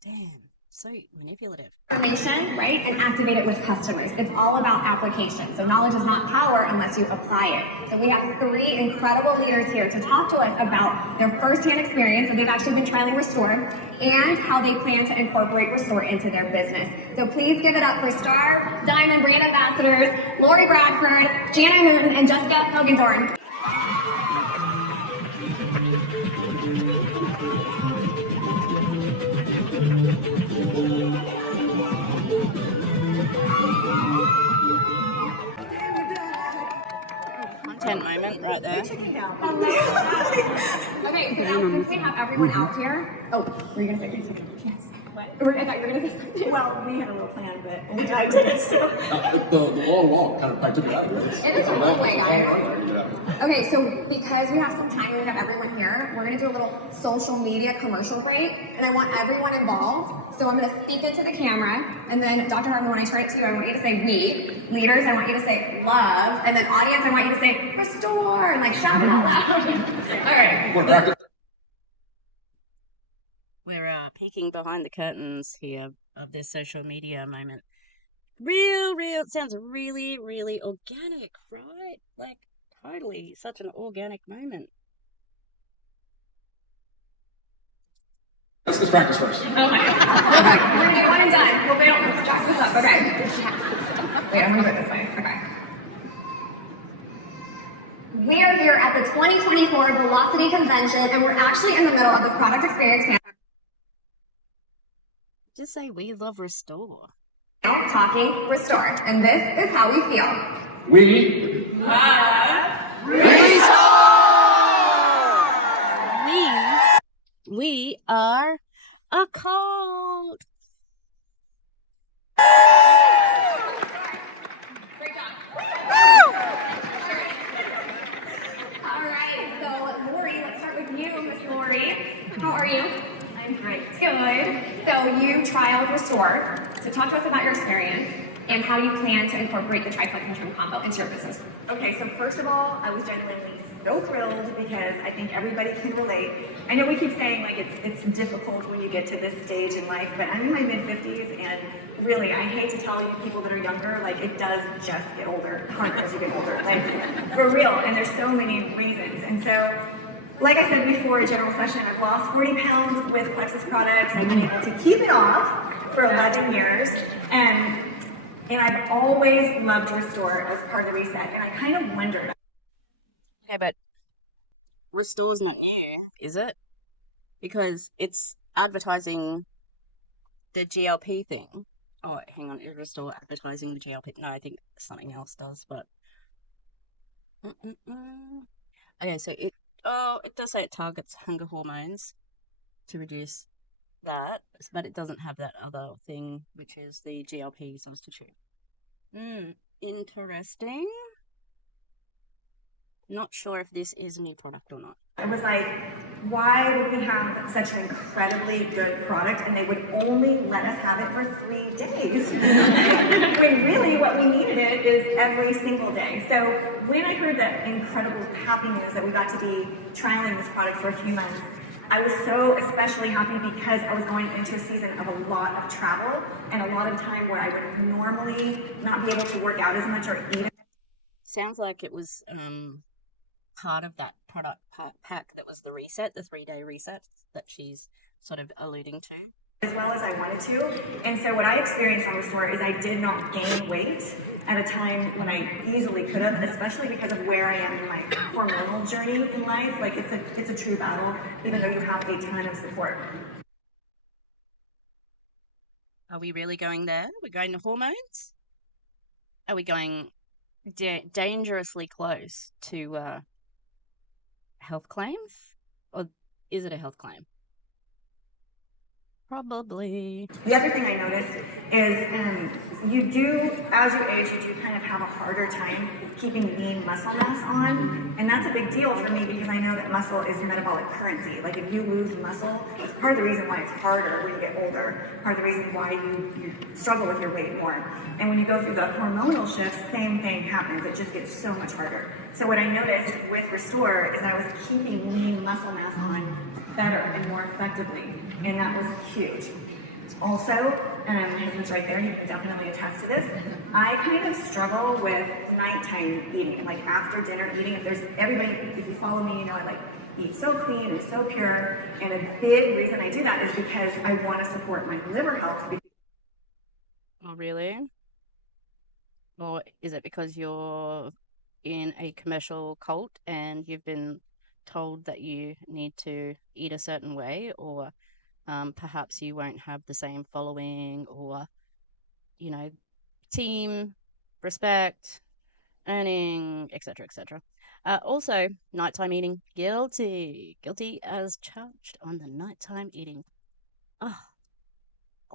Damn. So manipulative. Information, right, and activate it with customers. It's all about application. So knowledge is not power unless you apply it. So we have 3 incredible leaders here to talk to us about their firsthand experience, and they've actually been trialing Restore, and how they plan to incorporate Restore into their business. So please give it up for Star Diamond brand ambassadors Lori Bradford, Jana Newton, and Jessica Hogendorn. Content moment right there. Okay, so now since we have everyone out here, oh, were you gonna say something? Yes. What? I thought you were going to say something. Well, we had a little plan, but only I did it, so. The long walk kind of probably took it out of you. It is a long way, guys. Yeah. Okay, so because we have some time and we have everyone here, we're going to do a little social media commercial break, and I want everyone involved. So I'm going to speak into the camera, and then Dr. Harmon, when I turn it to you, I want you to say we. Leaders, I want you to say love, and then audience, I want you to say restore, and like shout it out loud. All right. We're practicing. We're peeking behind the curtains here of this social media moment. It sounds really, really organic, right? Like, totally, such an organic moment. Let's practice first. Okay. We're gonna do one and done. Well, they don't jack this up. Okay. Wait, I'm gonna do it this way. Okay. We are here at the 2024 Velocity Convention, and we're actually in the middle of the product experience panel. Just say we love Restore. Talking restore, and this is how we feel. We We are a cult. Great job. All right, so Lori, let's start with you, Miss Lori. How are you? I'm great. Good. So you trialed Restore. So talk to us about your experience and how you plan to incorporate the triplex and trim combo into your business. Okay, so first of all, I was genuinely so thrilled because I think everybody can relate. I know we keep saying like it's difficult when you get to this stage in life, but I'm in my mid-50s and really, I hate to tell you people that are younger, like it does just get harder as you get older, like for real, and there's so many reasons. And so, like I said before, a general session, I've lost 40 pounds with Plexus products. I've been able to keep it off for 11 years, and I've always loved Restore as part of the reset, and I kind of wondered. Okay, but Restore's not new, is it? Because it's advertising the GLP thing. Oh, hang on, is Restore advertising the GLP? No, I think something else does, but... Okay, so it does say it targets hunger hormones to reduce that, but it doesn't have that other thing, which is the GLP substitute. Interesting. Not sure if this is a new product or not. It was like, why would we have such an incredibly good product and they would only let us have it for 3 days? When really what we needed it is every single day. So when I heard that incredible happy news that we got to be trialing this product for a few months, I was so especially happy because I was going into a season of a lot of travel and a lot of time where I would normally not be able to work out as much or eat. Sounds like it was part of that product pack that was the reset, the 3-day reset that she's sort of alluding to. As well as I wanted to. And so what I experienced on Restore is I did not gain weight at a time when I easily could have, especially because of where I am in my hormonal journey in life. Like it's a true battle, even though you have a ton of support. Are we really going there? We're going to hormones? Are we going dangerously close to health claims? Or is it a health claim? Probably. The other thing I noticed is you do, as you age, you do kind of have a harder time keeping lean muscle mass on. And that's a big deal for me because I know that muscle is metabolic currency. Like if you lose muscle, it's part of the reason why it's harder when you get older. Part of the reason why you struggle with your weight more. And when you go through the hormonal shifts, same thing happens. It just gets so much harder. So what I noticed with Restore is that I was keeping lean muscle mass on better and more effectively, and that was huge. Also, my husband's right there, he can definitely attest to this, I kind of struggle with nighttime eating, like after dinner eating. If you follow me, you know I like eat so clean and so pure, and a big reason I do that is because I want to support my liver health. Oh, really? Or is it because you're in a commercial cult and you've been told that you need to eat a certain way, or perhaps you won't have the same following, or team, respect, earning, etc., etc. Also, nighttime eating, guilty as charged on the nighttime eating.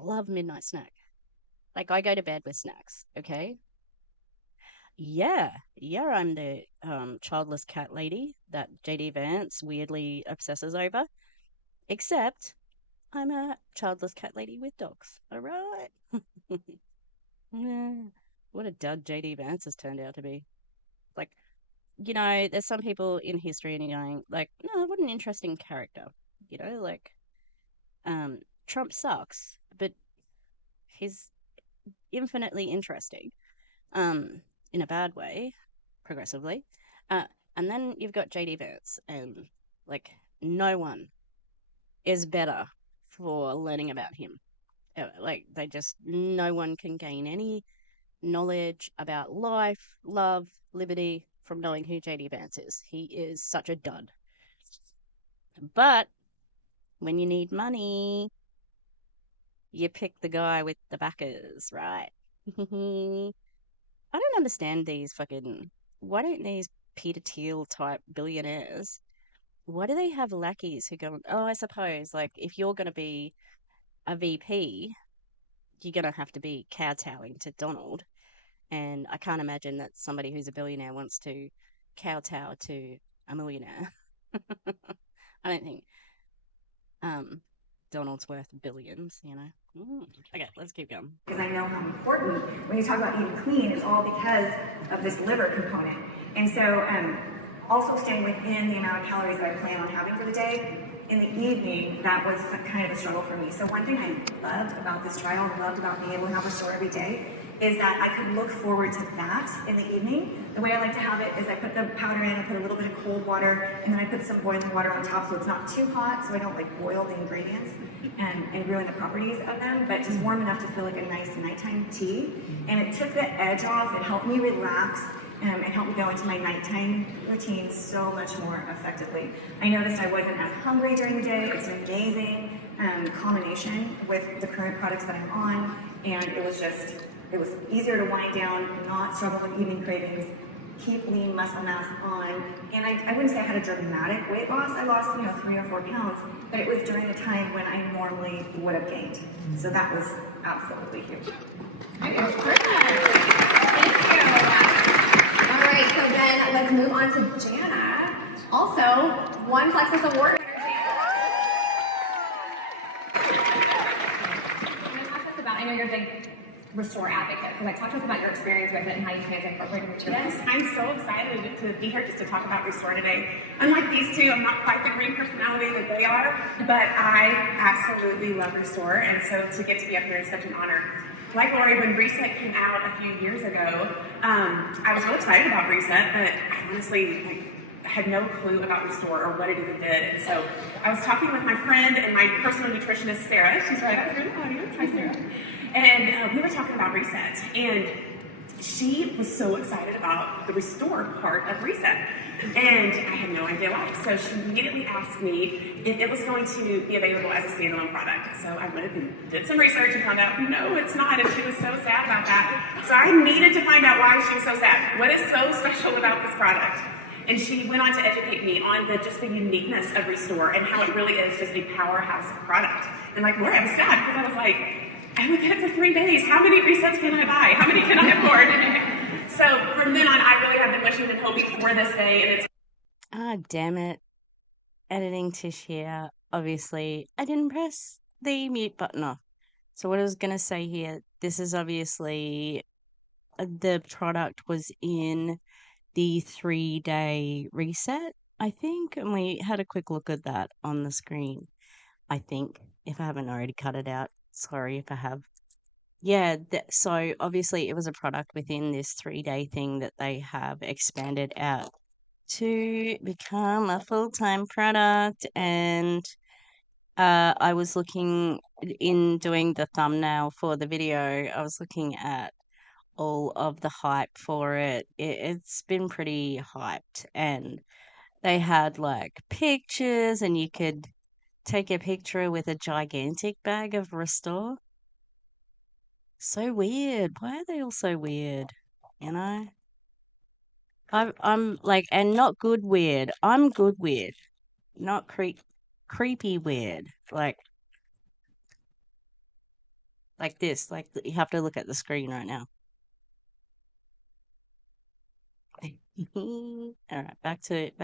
love midnight snack. Like, I go to bed with snacks, okay? Yeah, I'm the childless cat lady that JD Vance weirdly obsesses over. Except I'm a childless cat lady with dogs. All right. Yeah. What a dud JD Vance has turned out to be. Like, there's some people in history and you're going, like, no, what an interesting character. Like, Trump sucks, but he's infinitely interesting. Um, in a bad way, progressively. Uh, and then you've got JD Vance, and like, no one is better for learning about him. Like, no one can gain any knowledge about life, love, liberty from knowing who JD Vance is. He is such a dud. But when you need money, you pick the guy with the backers, right? I don't understand these fucking. Why don't these Peter Thiel type billionaires? Why do they have lackeys who go, oh, I suppose, like, if you're going to be a VP, you're going to have to be kowtowing to Donald. And I can't imagine that somebody who's a billionaire wants to kowtow to a millionaire. I don't think Donald's worth billions, Okay, let's keep going. Because I know how important, when you talk about eating clean, it's all because of this liver component. And so, also staying within the amount of calories that I plan on having for the day, in the evening, that was kind of a struggle for me. So one thing I loved about this trial, and loved about being able to have Restore every day, is that I could look forward to that in the evening. The way I like to have it is I put the powder in, I put a little bit of cold water, and then I put some boiling water on top so it's not too hot, so I don't like boil the ingredients and ruin the properties of them, but just warm enough to feel like a nice nighttime tea. And it took the edge off, it helped me relax, and helped me go into my nighttime routine so much more effectively. I noticed I wasn't as hungry during the day. It's an amazing combination with the current products that I'm on, and it was easier to wind down, not struggle with evening cravings, keep lean muscle mass on. And I wouldn't say I had a dramatic weight loss. I lost, 3 or 4 pounds, but it was during a time when I normally would have gained. So that was absolutely huge. That is perfect. Thank you. All right, so then let's move on to Jana. Also, one Plexus Award winner, Jana. I know you're a big Restore advocate, so talk to us about your experience with it and how you plan to incorporate it into your Yes, I'm so excited to be here just to talk about Restore today. Unlike these two, I'm not quite the green personality that they are, but I absolutely love Restore, and so to get to be up here is such an honor. Like Lori, when Reset came out a few years ago, I was really excited about Reset, but I honestly had no clue about Restore or what it even did. And so I was talking with my friend and my personal nutritionist, Sarah. She's right out here in the audience. Hi, Sarah. And we were talking about Reset. And she was so excited about the Restore part of Reset. And I had no idea why. So she immediately asked me if it was going to be available as a standalone product. So I went and did some research and found out, no, it's not. And she was so sad about that. So I needed to find out why she was so sad. What is so special about this product? And she went on to educate me on just the uniqueness of Restore and how it really is just a powerhouse product. And like Lori, I was sad because I was like, I only get it for 3 days. How many resets can I buy? How many can I afford? So from then on, I really have been wishing and hoping for this day. And it's Damn it. Editing Tish here. Obviously, I didn't press the mute button off. So what I was going to say here, this is obviously the product was in the 3-day reset, I think, and we had a quick look at that on the screen, I think, if I haven't already cut it out. Sorry if I have. Yeah, so obviously it was a product within this 3-day thing that they have expanded out to become a full-time product. And I was looking in doing the thumbnail for the video, I was looking at all of the hype for it. It's been pretty hyped, and they had like pictures, and you could take a picture with a gigantic bag of Restore. So weird. Why are they all so weird? You know? I'm like, and not good weird. I'm good weird, not creepy weird. Like, like this. Like you have to look at the screen right now. All right, back to it.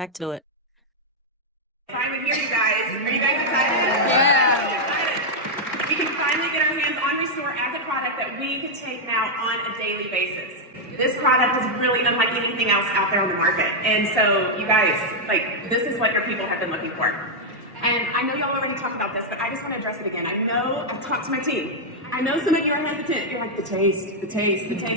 Finally here, you guys. Are you guys excited? Yeah. We can finally get our hands on Restore as a product that we can take now on a daily basis. This product is really unlike anything else out there on the market. And so, you guys, like, this is what your people have been looking for. And I know y'all already talked about this, but I just want to address it again. I know, I've talked to my team. I know some of you are hesitant. You're like, the taste.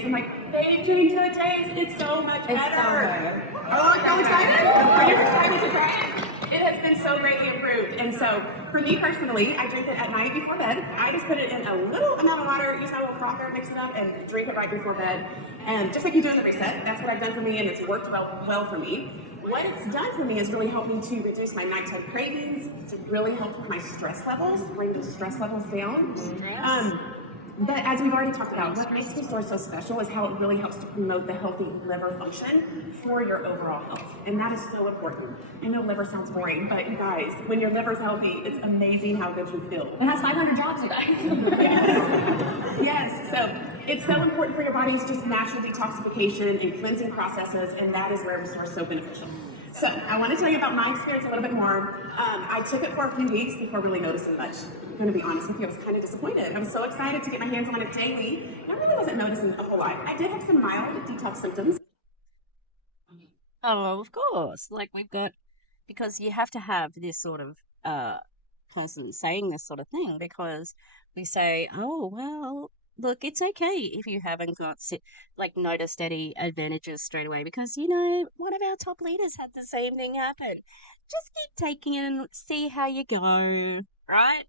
I'm like, they changed the taste. It's so much better. Oh, y'all excited? Are you excited to try it? It has been so greatly improved. And so, for me personally, I drink it at night before bed. I just put it in a little amount of water, use my little frother, mix it up, and drink it right before bed. And just like you do in the reset, that's what I've done for me, and it's worked well for me. What it's done for me is really helped me to reduce my nighttime cravings. It's really helped with my stress levels, bring the stress levels down. But as we've already talked about, what makes Restore so special is how it really helps to promote the healthy liver function for your overall health. And that is so important. I know liver sounds boring, but you guys, when your liver's healthy, it's amazing how good you feel. It has 500 jobs, you guys. Yes, so it's so important for your body's just natural detoxification and cleansing processes, and that is where Restore is so beneficial. So I want to tell you about my experience a little bit more. I took it for a few weeks before really noticing much. I'm going to be honest with you, I was kind of disappointed. I was so excited to get my hands on it daily. I really wasn't noticing a whole lot. I did have some mild detox symptoms. Oh, of course. Like we've got, because you have to have this sort of person saying this sort of thing, because we say, oh, well, look, it's okay if you haven't got noticed any advantages straight away, because one of our top leaders had the same thing happen. Just keep taking it and see how you go, right?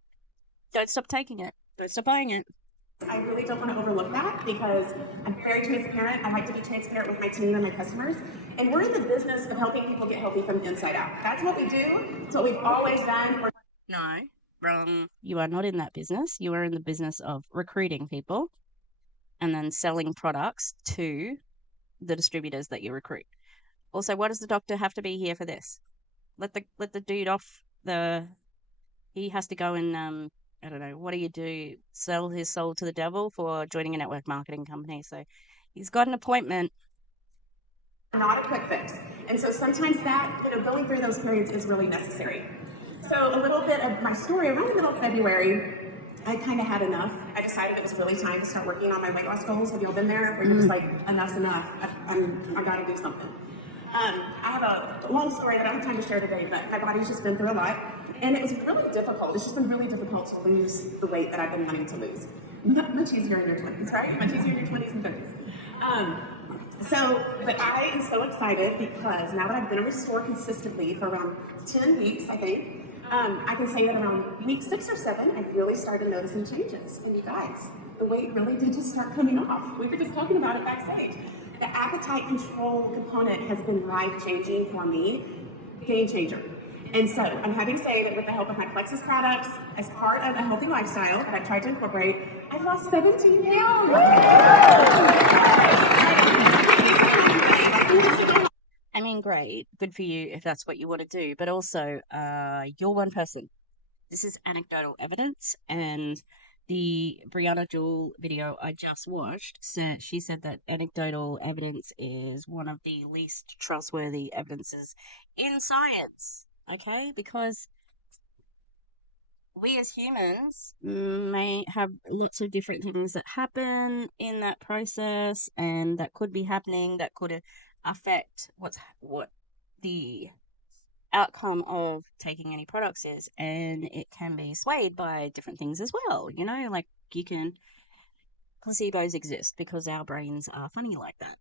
Don't stop taking it. Don't stop buying it. I really don't want to overlook that because I'm very transparent. I like to be transparent with my team and my customers. And we're in the business of helping people get healthy from the inside out. That's what we do. It's what we've always done. No, wrong. You are not in that business. You are in the business of recruiting people and then selling products to the distributors that you recruit. Also, why does the doctor have to be here for this? Let the dude off the... He has to go and, I don't know, what do? Sell his soul to the devil for joining a network marketing company. So he's got an appointment. Not a quick fix. And so sometimes that, going through those periods is really necessary. So a little bit of my story, around the middle of February, I kind of had enough. I decided it was really time to start working on my weight loss goals. Have y'all been there? Where you're just like, enough's enough. I gotta do something. I have a long story that I don't have time to share today, but my body's just been through a lot. And it was really difficult. It's just been really difficult to lose the weight that I've been wanting to lose. Much easier in your 20s, right? Much easier in your 20s and 30s. But I am so excited because now that I've been a Restore consistently for around 10 weeks, I think, I can say that around week 6 or 7, I really started noticing changes. And you guys, the weight really did just start coming off. We were just talking about it backstage. The appetite control component has been life-changing for me, game changer. And so I'm happy to say that with the help of my Plexus products, as part of a healthy lifestyle that I've tried to incorporate, I've lost 17 pounds. I mean, great. Good for you if that's what you want to do. But also, you're one person. This is anecdotal evidence. And the Brianna Jewell video I just watched, she said that anecdotal evidence is one of the least trustworthy evidences in science. Okay, because we as humans may have lots of different things that happen in that process, and that could be happening, that could affect what the outcome of taking any products is, and it can be swayed by different things as well. Like placebos exist because our brains are funny like that.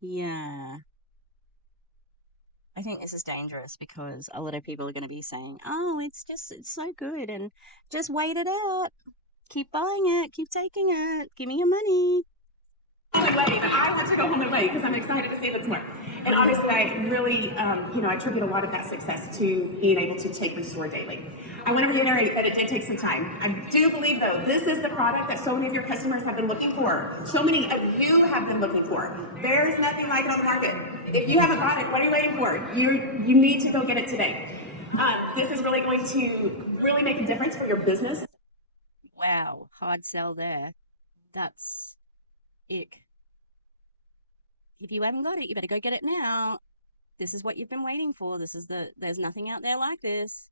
Yeah. I think this is dangerous because a lot of people are going to be saying, oh, it's so good, and just wait it out. Keep buying it. Keep taking it. Give me your money. I want to go home and wait because I'm excited to see what's more. And honestly, I really, I attribute a lot of that success to being able to take Restore daily. I want to reiterate that it did take some time. I do believe, though, this is the product that so many of your customers have been looking for. So many of you have been looking for. There's nothing like it on the market. If you haven't bought it, what are you waiting for? You need to go get it today. This is really going to really make a difference for your business. Wow, hard sell there. That's ick. If you haven't got it, you better go get it now. This is what you've been waiting for. There's nothing out there like this.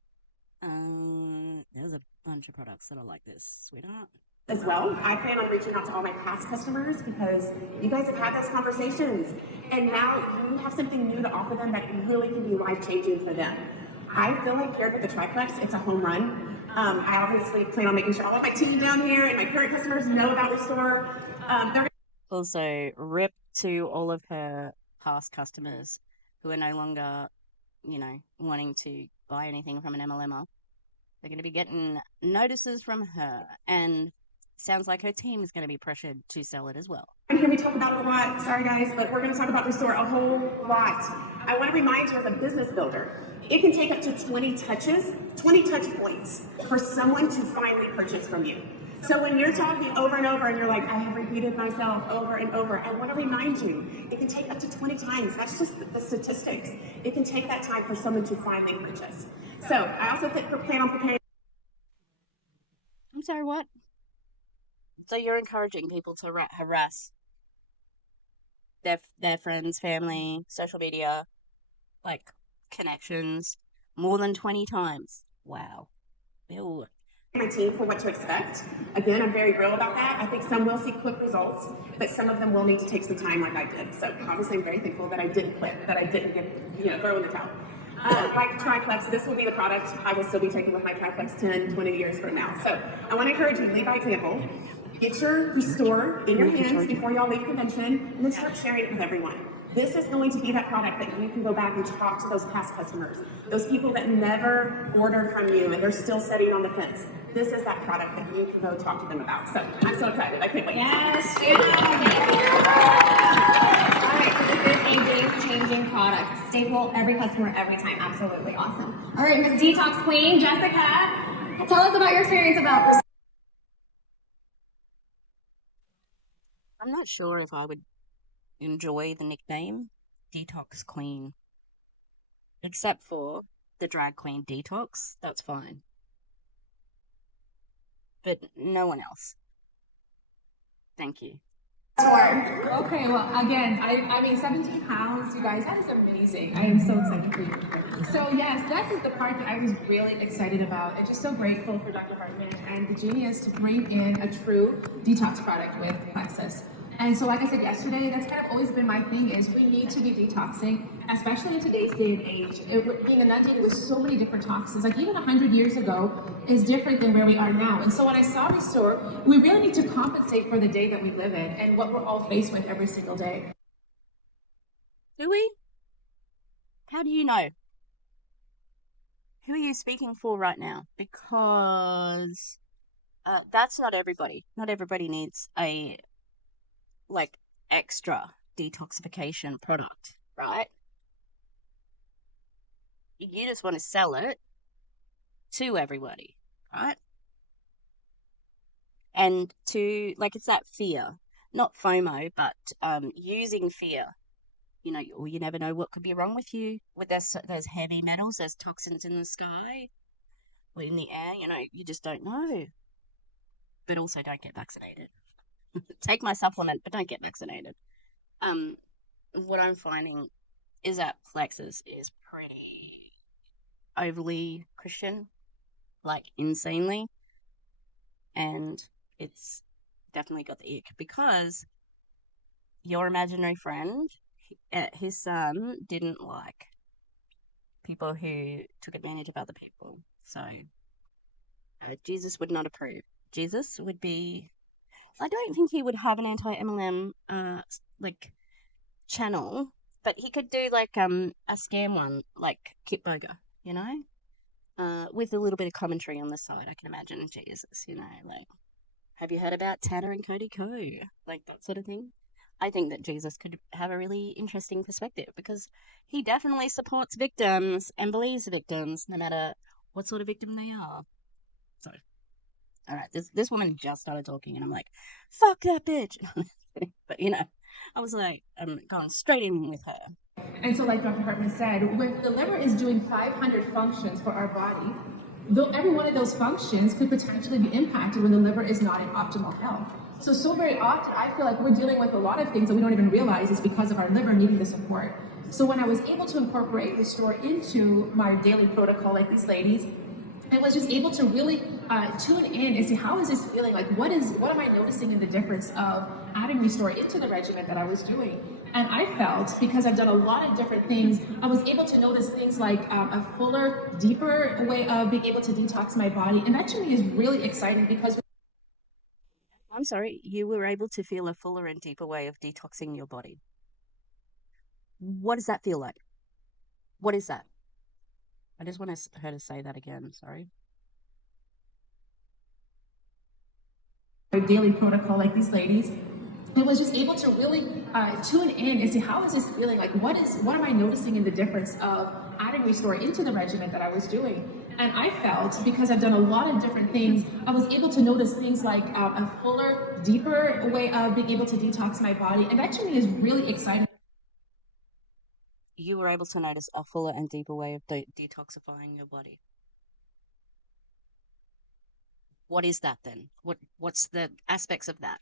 There's a bunch of products that are like this, sweetheart. As well, I plan on reaching out to all my past customers because you guys have had those conversations, and now you have something new to offer them that really can be life-changing for them. I feel like paired with the triplex, it's a home run. I obviously plan on making sure all of my team down here and my current customers know about Restore. Also, rip to all of her past customers who are no longer, wanting to buy anything from an MLMer. They're going to be getting notices from her, and sounds like her team is going to be pressured to sell it as well. You hear me talk about it a lot, sorry guys, but we're going to talk about Restore a whole lot. I want to remind you as a business builder, it can take up to 20 touches, 20 touch points for someone to finally purchase from you. So when you're talking over and over and you're like, I have repeated myself over and over, I want to remind you, it can take up to 20 times. That's just the statistics. It can take that time for someone to finally purchase. So I also plan on preparing. I'm sorry, what? So you're encouraging people to harass their friends, family, social media, like connections, more than 20 times. Wow. Ew. My team for what to expect. Again, I'm very real about that. I think some will see quick results, but some of them will need to take some time like I did. So obviously I'm very thankful that I didn't quit, that I didn't throw in the towel. Like Triplex, this will be the product I will still be taking with my Triplex 10, 20 years from now. So I want to encourage you to lead by example. Get your Restore in your hands before y'all leave convention, and then start sharing it with everyone. This is going to be that product that you can go back and talk to those past customers, those people that never ordered from you and they're still sitting on the fence. This is that product that you can go talk to them about. So I'm so excited. I can't wait. Yes. All right, this is a game-changing product. Staple every customer every time. Absolutely awesome. All right, Miss Detox Queen, Jessica, tell us about your experience about this. I'm not sure if I would enjoy the nickname Detox Queen. Except for the drag queen Detox, that's fine. But no one else. Thank you. Okay, well, again, I mean, 17 pounds, you guys, that is amazing. I am so excited for you. So, yes, that is the part that I was really excited about. And just so grateful for Dr. Hartman and the genius to bring in a true detox product with Plexus. And so, like I said yesterday, that's kind of always been my thing is we need to be detoxing, especially in today's day and age. Being inundated with so many different toxins, like even 100 years ago is different than where we are now. And so when I saw Restore, we really need to compensate for the day that we live in and what we're all faced with every single day. Do we? How do you know? Who are you speaking for right now? Because that's not everybody. Not everybody needs a extra detoxification product, right? You just want to sell it to everybody, right? And to, it's that fear, not FOMO, but using fear. You never know what could be wrong with you with those heavy metals, those toxins in the sky or in the air, you just don't know. But also don't get vaccinated. Take my supplement, but don't get vaccinated. What I'm finding is that Plexus is pretty overly Christian, insanely, and it's definitely got the ick because your imaginary friend, his son, didn't like people who took advantage of other people. So Jesus would not approve. Jesus would be. I don't think he would have an anti-MLM channel, but he could do a scam one like Kit Burger, with a little bit of commentary on the side. I can imagine Jesus, have you heard about Tanner and Cody Co? That sort of thing. I think that Jesus could have a really interesting perspective because he definitely supports victims and believes victims no matter what sort of victim they are. So. All right, this woman just started talking, and I'm like, fuck that bitch. But, I was I'm going straight in with her. And so like Dr. Hartman said, when the liver is doing 500 functions for our body, though every one of those functions could potentially be impacted when the liver is not in optimal health. So very often I feel like we're dealing with a lot of things that we don't even realize is because of our liver needing the support. So when I was able to incorporate Restore into my daily protocol like these ladies, I was just able to really tune in and see how is this feeling, like what am I noticing in the difference of adding Restore into the regimen that I was doing. And I felt, because I've done a lot of different things, I was able to notice things like a fuller, deeper way of being able to detox my body. And that to me is really exciting because I'm sorry, you were able to feel a fuller and deeper way of detoxing your body. What does that feel like? What is that? I just want her to say that again, sorry. my daily protocol like these ladies, I was just able to really tune in and see how is this feeling, like what am I noticing in the difference of adding Restore into the regimen that I was doing. And I felt, because I've done a lot of different things, I was able to notice things like a fuller, deeper way of being able to detox my body. And that to me is really exciting. You were able to notice a fuller and deeper way of detoxifying your body. What is that then? What's the aspects of that?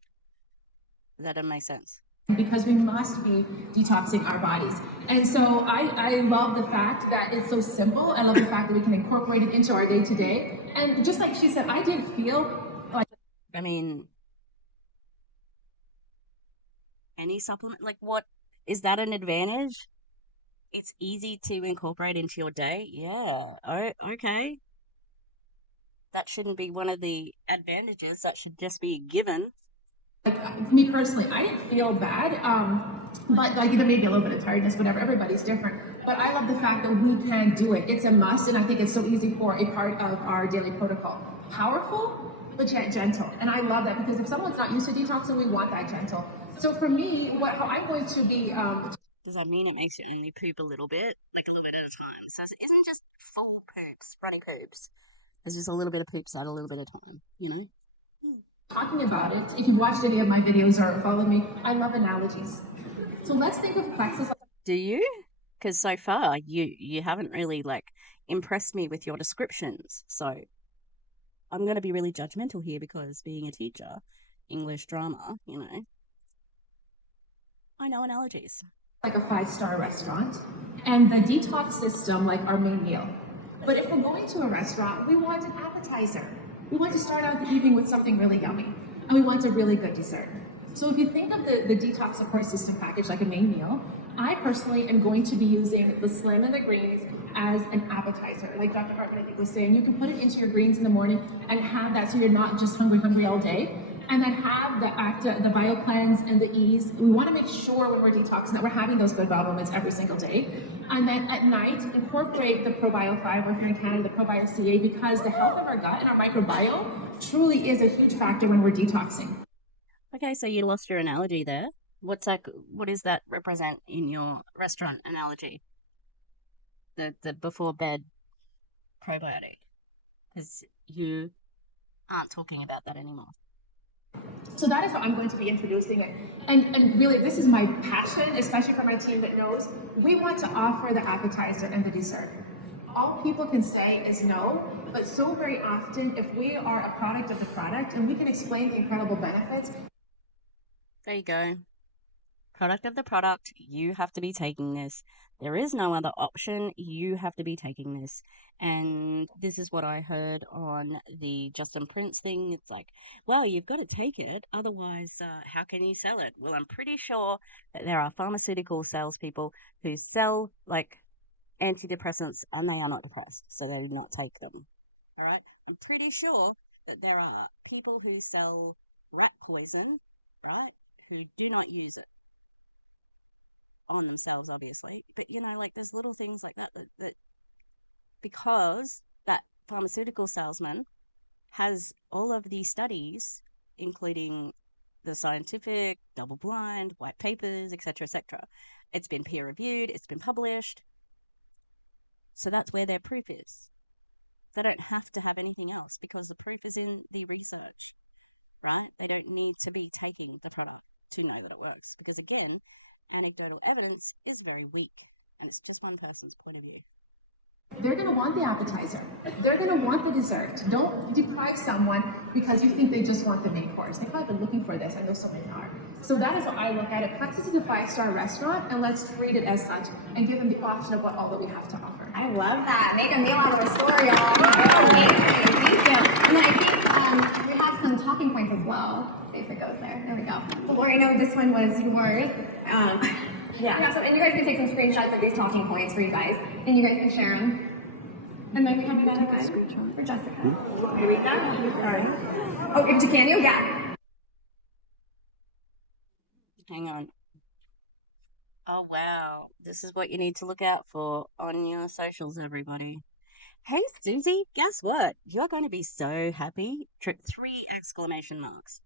That doesn't make sense. Because we must be detoxing our bodies. And so I love the fact that it's so simple. I love the fact that we can incorporate it into our day-to-day. And just like she said, I did feel like... I mean, any supplement, like what, is that an advantage? It's easy to incorporate into your day? Yeah, oh, okay. That shouldn't be one of the advantages. That should just be given. Like, for me personally, I didn't feel bad, but like there may be a little bit of tiredness, whatever, everybody's different. But I love the fact that we can do it. It's a must, and I think it's so easy for a part of our daily protocol. Powerful, but yet gentle. And I love that, because if someone's not used to detoxing, we want that gentle. So for me, how I'm going to be... Does that mean it makes you only poop a little bit? Like a little bit at a time? So it isn't just full poops, runny poops. There's just a little bit of poops at a little bit of time, you know? Talking about it, if you've watched any of my videos or followed me, I love analogies. So let's think of Plexus. Do you? Because so far you haven't really like impressed me with your descriptions. So I'm going to be really judgmental here, because being a teacher, English drama, you know, I know analogies. Like a 5-star restaurant, and the detox system like our main meal. But if we're going to a restaurant, we want an appetizer. We want to start out the evening with something really yummy, and we want a really good dessert. So if you think of the detox support system package like a main meal, I personally am going to be using the Slim and the greens as an appetizer. Like Dr. Hartman, I think, was saying, you can put it into your greens in the morning and have that so you're not just hungry all day. And then have the bio cleanse and the ease. We want to make sure when we're detoxing that we're having those good bowel movements every single day. And then at night, incorporate the ProBio 5, or if you're in Canada, the ProBio CA, because the health of our gut and our microbiome truly is a huge factor when we're detoxing. Okay, so you lost your analogy there. What does that represent in your restaurant analogy? The before bed probiotic. Because you aren't talking about that anymore. So that is how I'm going to be introducing it. And really, this is my passion, especially for my team that knows we want to offer the appetizer and the dessert. All people can say is no, but so very often, if we are a product of the product and we can explain the incredible benefits. There you go. Product of the product, you have to be taking this. There is no other option. You have to be taking this. And this is what I heard on the Justin Prince thing. It's like, well, you've got to take it. Otherwise, how can you sell it? Well, I'm pretty sure that there are pharmaceutical salespeople who sell like antidepressants and they are not depressed. So they do not take them. All right. I'm pretty sure that there are people who sell rat poison, right, who do not use it on themselves, obviously, but you know, like there's little things like that because that pharmaceutical salesman has all of these studies, including the scientific, double-blind, white papers, etc., etc. It's been peer-reviewed, it's been published, so that's where their proof is. They don't have to have anything else because the proof is in the research, right? They don't need to be taking the product to know that it works, because again, anecdotal evidence is very weak, and it's just one person's point of view. They're going to want the appetizer. They're going to want the dessert. Don't deprive someone because you think they just want the main course. They've probably been looking for this. I know so many are. So that is what I look at it. Plexus is a 5-star restaurant, and let's treat it as such and give them the option of what all that we have to offer. I love that. Make a meal out of a story, y'all. Amazing. Thank you. And then I think we have some talking points as well. Let's see if it goes there. There we go. So Lori, I know this one was yours. Yeah, so, and you guys can take some screenshots of these talking points for you guys, and you guys can share them. And then we have another one for Jessica. Here we go. Sorry. Oh, can you? Yeah. Hang on. Oh, wow. This is what you need to look out for on your socials, everybody. Hey, Susie, guess what? You're going to be so happy. 3 exclamation marks.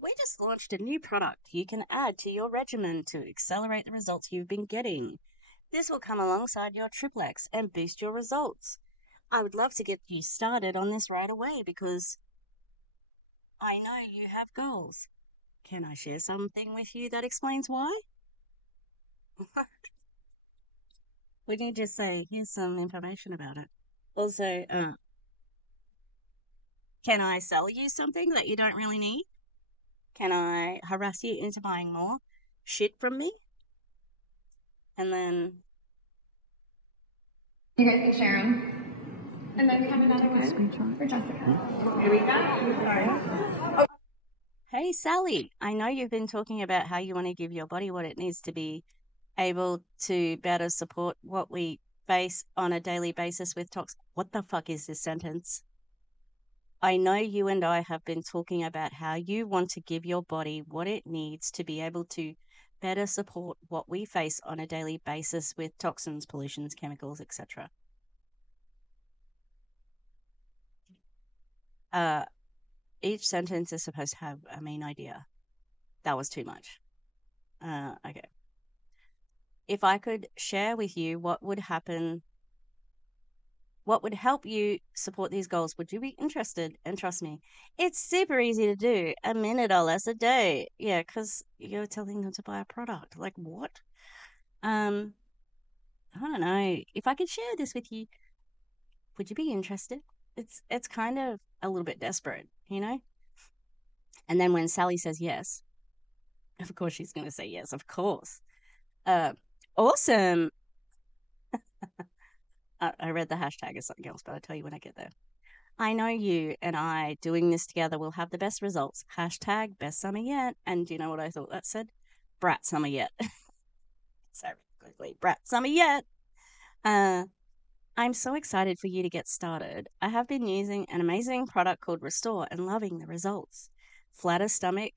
We just launched a new product you can add to your regimen to accelerate the results you've been getting. This will come alongside your triplex and boost your results. I would love to get you started on this right away because I know you have goals. Can I share something with you that explains why? Would you just say, here's some information about it? Also, can I sell you something that you don't really need? Can I harass you into buying more shit from me? And then You guys can share them. And then we have another one for Jessica. Here we go. Sorry. Hey, Sally, I know you've been talking about how you want to give your body what it needs to be able to better support what we face on a daily basis with What the fuck is this sentence? I know you and I have been talking about how you want to give your body what it needs to be able to better support what we face on a daily basis with toxins, pollutions, chemicals, etc. Each sentence is supposed to have a main idea. That was too much. Okay. If I could share with you what would happen, what would help you support these goals, would you be interested? And trust me, it's super easy to do. A minute or less a day. Yeah, because you're telling them to buy a product. Like what? I don't know. If I could share this with you, would you be interested? It's kind of a little bit desperate, you know? And then when Sally says yes, of course she's going to say yes, of course. Awesome. I read the hashtag as something else, but I'll tell you when I get there. I know you and I doing this together will have the best results. Hashtag best summer yet. And do you know what I thought that said? Brat summer yet. Sorry, quickly. Brat summer yet. I'm so excited for you to get started. I have been using an amazing product called Restore and loving the results. Flatter stomach.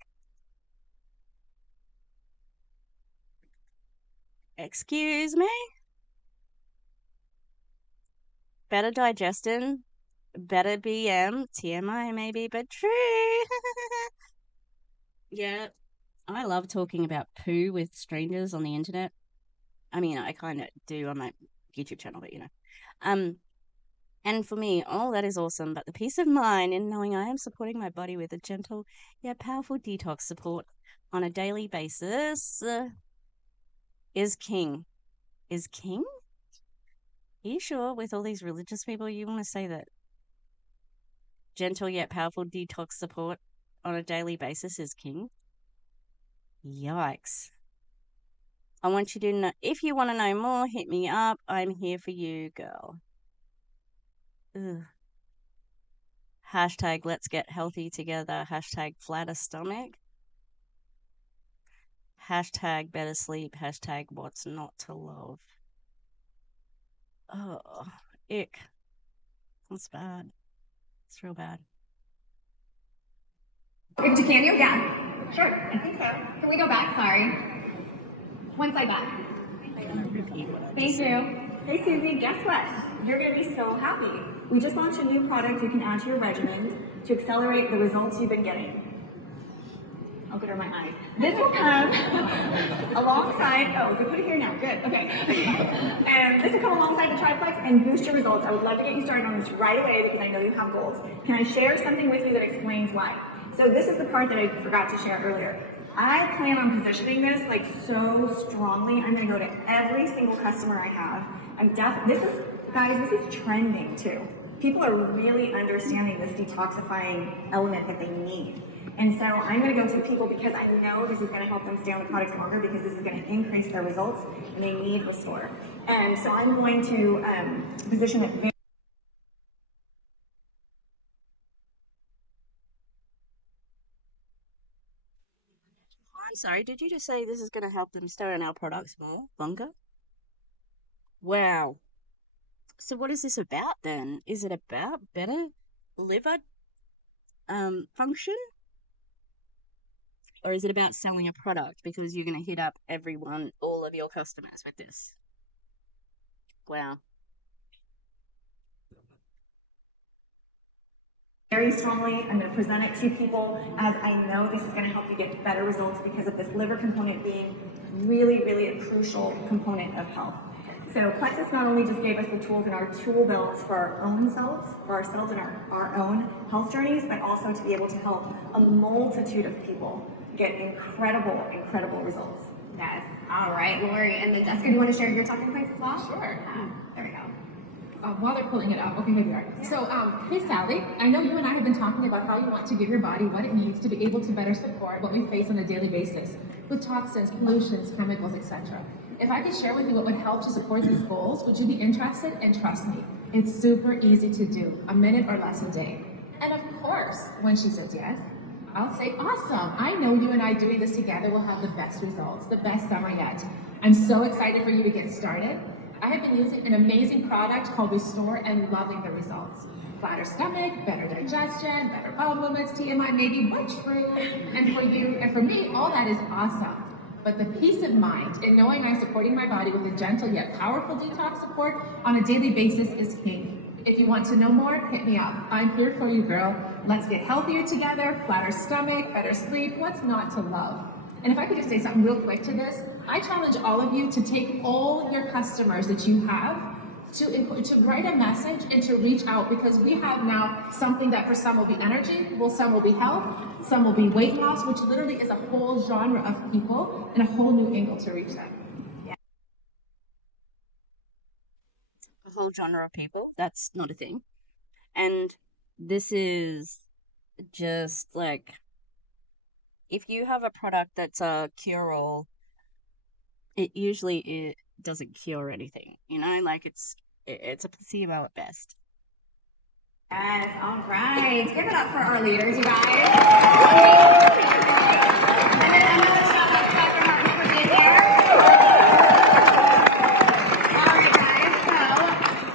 Excuse me? Better digestion, better BM, TMI maybe, but true. Yeah, I love talking about poo with strangers on the internet. I mean, I kind of do on my YouTube channel, but you know. And for me, all that is awesome, but the peace of mind in knowing I am supporting my body with a gentle yet powerful detox support on a daily basis is king. Is king? Are you sure with all these religious people you want to say that gentle yet powerful detox support on a daily basis is king? Yikes. I want you to know, if you want to know more, hit me up. I'm here for you, girl. Ugh. Hashtag let's get healthy together. Hashtag flatter stomach. Hashtag better sleep. Hashtag what's not to love. Oh, ick. That's bad. It's real bad. Can you? Yeah. Sure. I think so. Can we go back? Sorry. One side back. Thank you. Hey Susie, guess what? You're going to be so happy. We just launched a new product you can add to your regimen to accelerate the results you've been getting. I'll put her in my eyes. This will come alongside, oh, we put it here now, good, okay. And this will come alongside the triplex and boost your results. I would love to get you started on this right away because I know you have goals. Can I share something with you that explains why? So this is the part that I forgot to share earlier. I plan on positioning this like so strongly. I'm going to go to every single customer I have. This is guys, this is trending too. People are really understanding this detoxifying element that they need. And so I'm going to go to people because I know this is going to help them stay on the product longer, because this is going to increase their results, and they need Restore. And so I'm going to position it very. I'm sorry, did you just say this is going to help them stay on our products more longer? Wow. So what is this about then? Is it about better liver function? Or is it about selling a product because you're going to hit up all of your customers with this? Wow. Very strongly. I'm going to present it to people as I know this is going to help you get better results because of this liver component being really, really a crucial component of health. So Plexus not only just gave us the tools in our tool belts for our own selves, for ourselves and our own health journeys, but also to be able to help a multitude of people get incredible, incredible results. Yes. All right, Lori and then Jessica, do you want to share your talking points as well? Sure. There we go. While they're pulling it up, okay, here we are. So, hey Sally, I know you and I have been talking about how you want to give your body what it needs to be able to better support what we face on a daily basis with toxins, pollutions, chemicals, etc. If I could share with you what would help to support these goals, would you be interested? And trust me, it's super easy to do, a minute or less a day. And of course, when she says yes, I'll say, awesome. I know you and I doing this together will have the best results, the best summer yet. I'm so excited for you to get started. I have been using an amazing product called Restore and loving the results. Flatter stomach, better digestion, better bowel movements, TMI maybe, but true. And for you and for me, all that is awesome. But the peace of mind in knowing I'm supporting my body with a gentle yet powerful detox support on a daily basis is king. If you want to know more, hit me up. I'm here for you, girl. Let's get healthier together, flatter stomach, better sleep. What's not to love? And if I could just say something real quick to this, I challenge all of you to take all your customers that you have to write a message and to reach out, because we have now something that for some will be energy, some will be health, some will be weight loss, which literally is a whole genre of people and a whole new angle to reach them. A whole genre of people? That's not a thing. And this is just like, if you have a product that's a cure-all, it usually doesn't cure anything, like it's a placebo at best. Yes, all right. Give it up for our leaders, you guys. And then another shout out to Dr. Hartman for being here. All right, guys. So,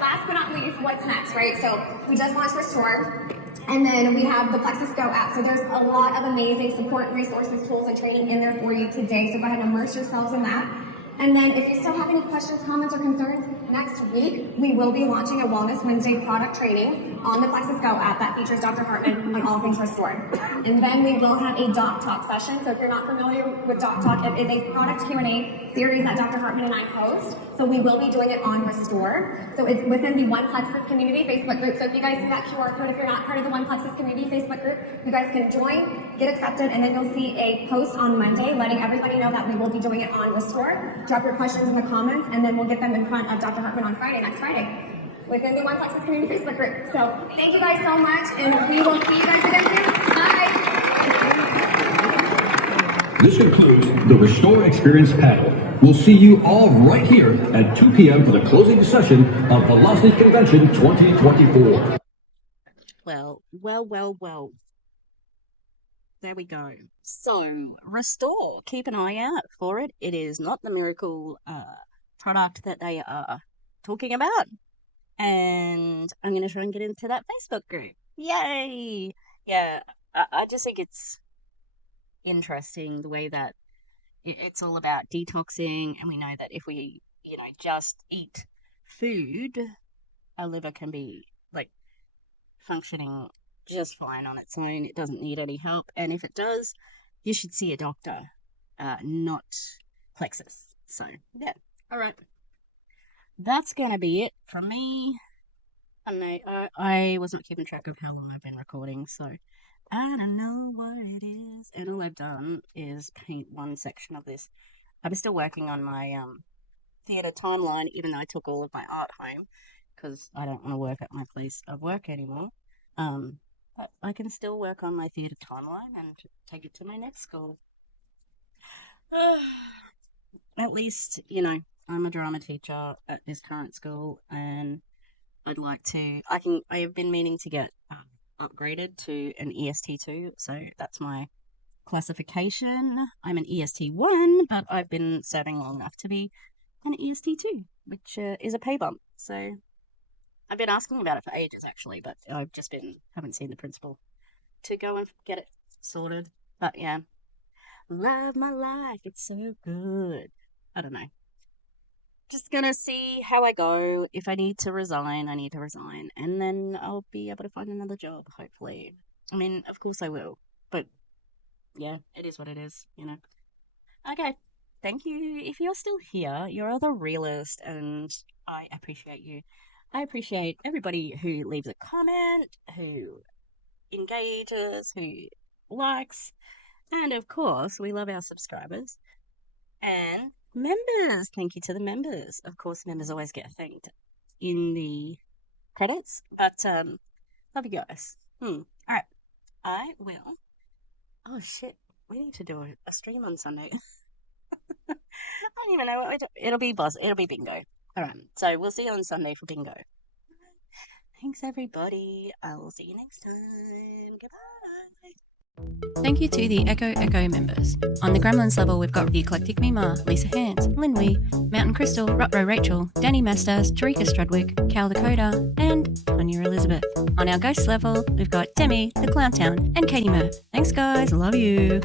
last but not least, what's next, right? So, we just launched Restore. And then we have the Plexus Go app. So there's a lot of amazing support resources, tools, and training in there for you today. So go ahead and immerse yourselves in that. And then if you still have any questions, comments, or concerns, next week we will be launching a Wellness Wednesday product training on the Plexus Go app that features Dr. Hartman on all things restored. And then we will have a Doc Talk session. So if you're not familiar with Doc Talk, it is a product Q&A series that Dr. Hartman and I host. So we will be doing it on Restore. So it's within the One Plexus Community Facebook group. So if you guys see that QR code, if you're not part of the One Plexus Community Facebook group, you guys can join, get accepted, and then you'll see a post on Monday letting everybody know that we will be doing it on Restore. Drop your questions in the comments, and then we'll get them in front of Dr. Hartman on Friday, next Friday, within the One Plexus Community Facebook group. So thank you guys so much, and we will see you guys again soon. Bye. This concludes the Restore Experience panel. We'll see you all right here at 2 p.m. for the closing session of Velocity Convention 2024. Well. There we go. So, Restore. Keep an eye out for it. It is not the miracle product that they are talking about. And I'm going to try and get into that Facebook group. Yay! Yeah, I just think it's interesting the way that it's all about detoxing. And we know that if we, just eat food, our liver can be, functioning just fine on its own. It doesn't need any help, and if it does, you should see a doctor, not Plexus. So yeah, all right, that's gonna be it from me. I don't know, I wasn't keeping track of how long I've been recording, so I don't know what it is, and all I've done is paint one section of this. I'm still working on my theatre timeline, even though I took all of my art home. because I don't want to work at my place of work anymore. But I can still work on my theatre timeline and take it to my next goal. At least, you know, I'm a drama teacher at this current school, and I'd like to. I have been meaning to get upgraded to an EST2, so that's my classification. I'm an EST1, but I've been serving long enough to be an EST2, which is a pay bump. So I've been asking about it for ages, actually, but I've just haven't seen the principal to go and get it sorted. But yeah, love my life. It's so good. I don't know. Just gonna see how I go. If I need to resign, I need to resign, and then I'll be able to find another job, hopefully. I mean, of course I will, but yeah, it is what it is, you know. Okay, thank you. If you're still here, you're the realist, and I appreciate you. I appreciate everybody who leaves a comment, who engages, who likes, and of course, we love our subscribers and members. Thank you to the members. Of course, members always get thanked in the credits, but love you guys. All right, I will. Oh shit, we need to do a stream on Sunday. I don't even know what it'll be. It'll be bingo. All right, so we'll see you on Sunday for bingo. Thanks, everybody. I will see you next time. Goodbye. Thank you to the Echo members. On the Gremlins level, we've got the Eclectic Mima, Lisa Hans, Lin Wee, Mountain Crystal, Rutro Rachel, Danny Mastas, Tarika Strudwick, Cal Dakota, and Tanya Elizabeth. On our Ghost level, we've got Demi, the Clowntown, and Katie Murph. Thanks, guys. Love you.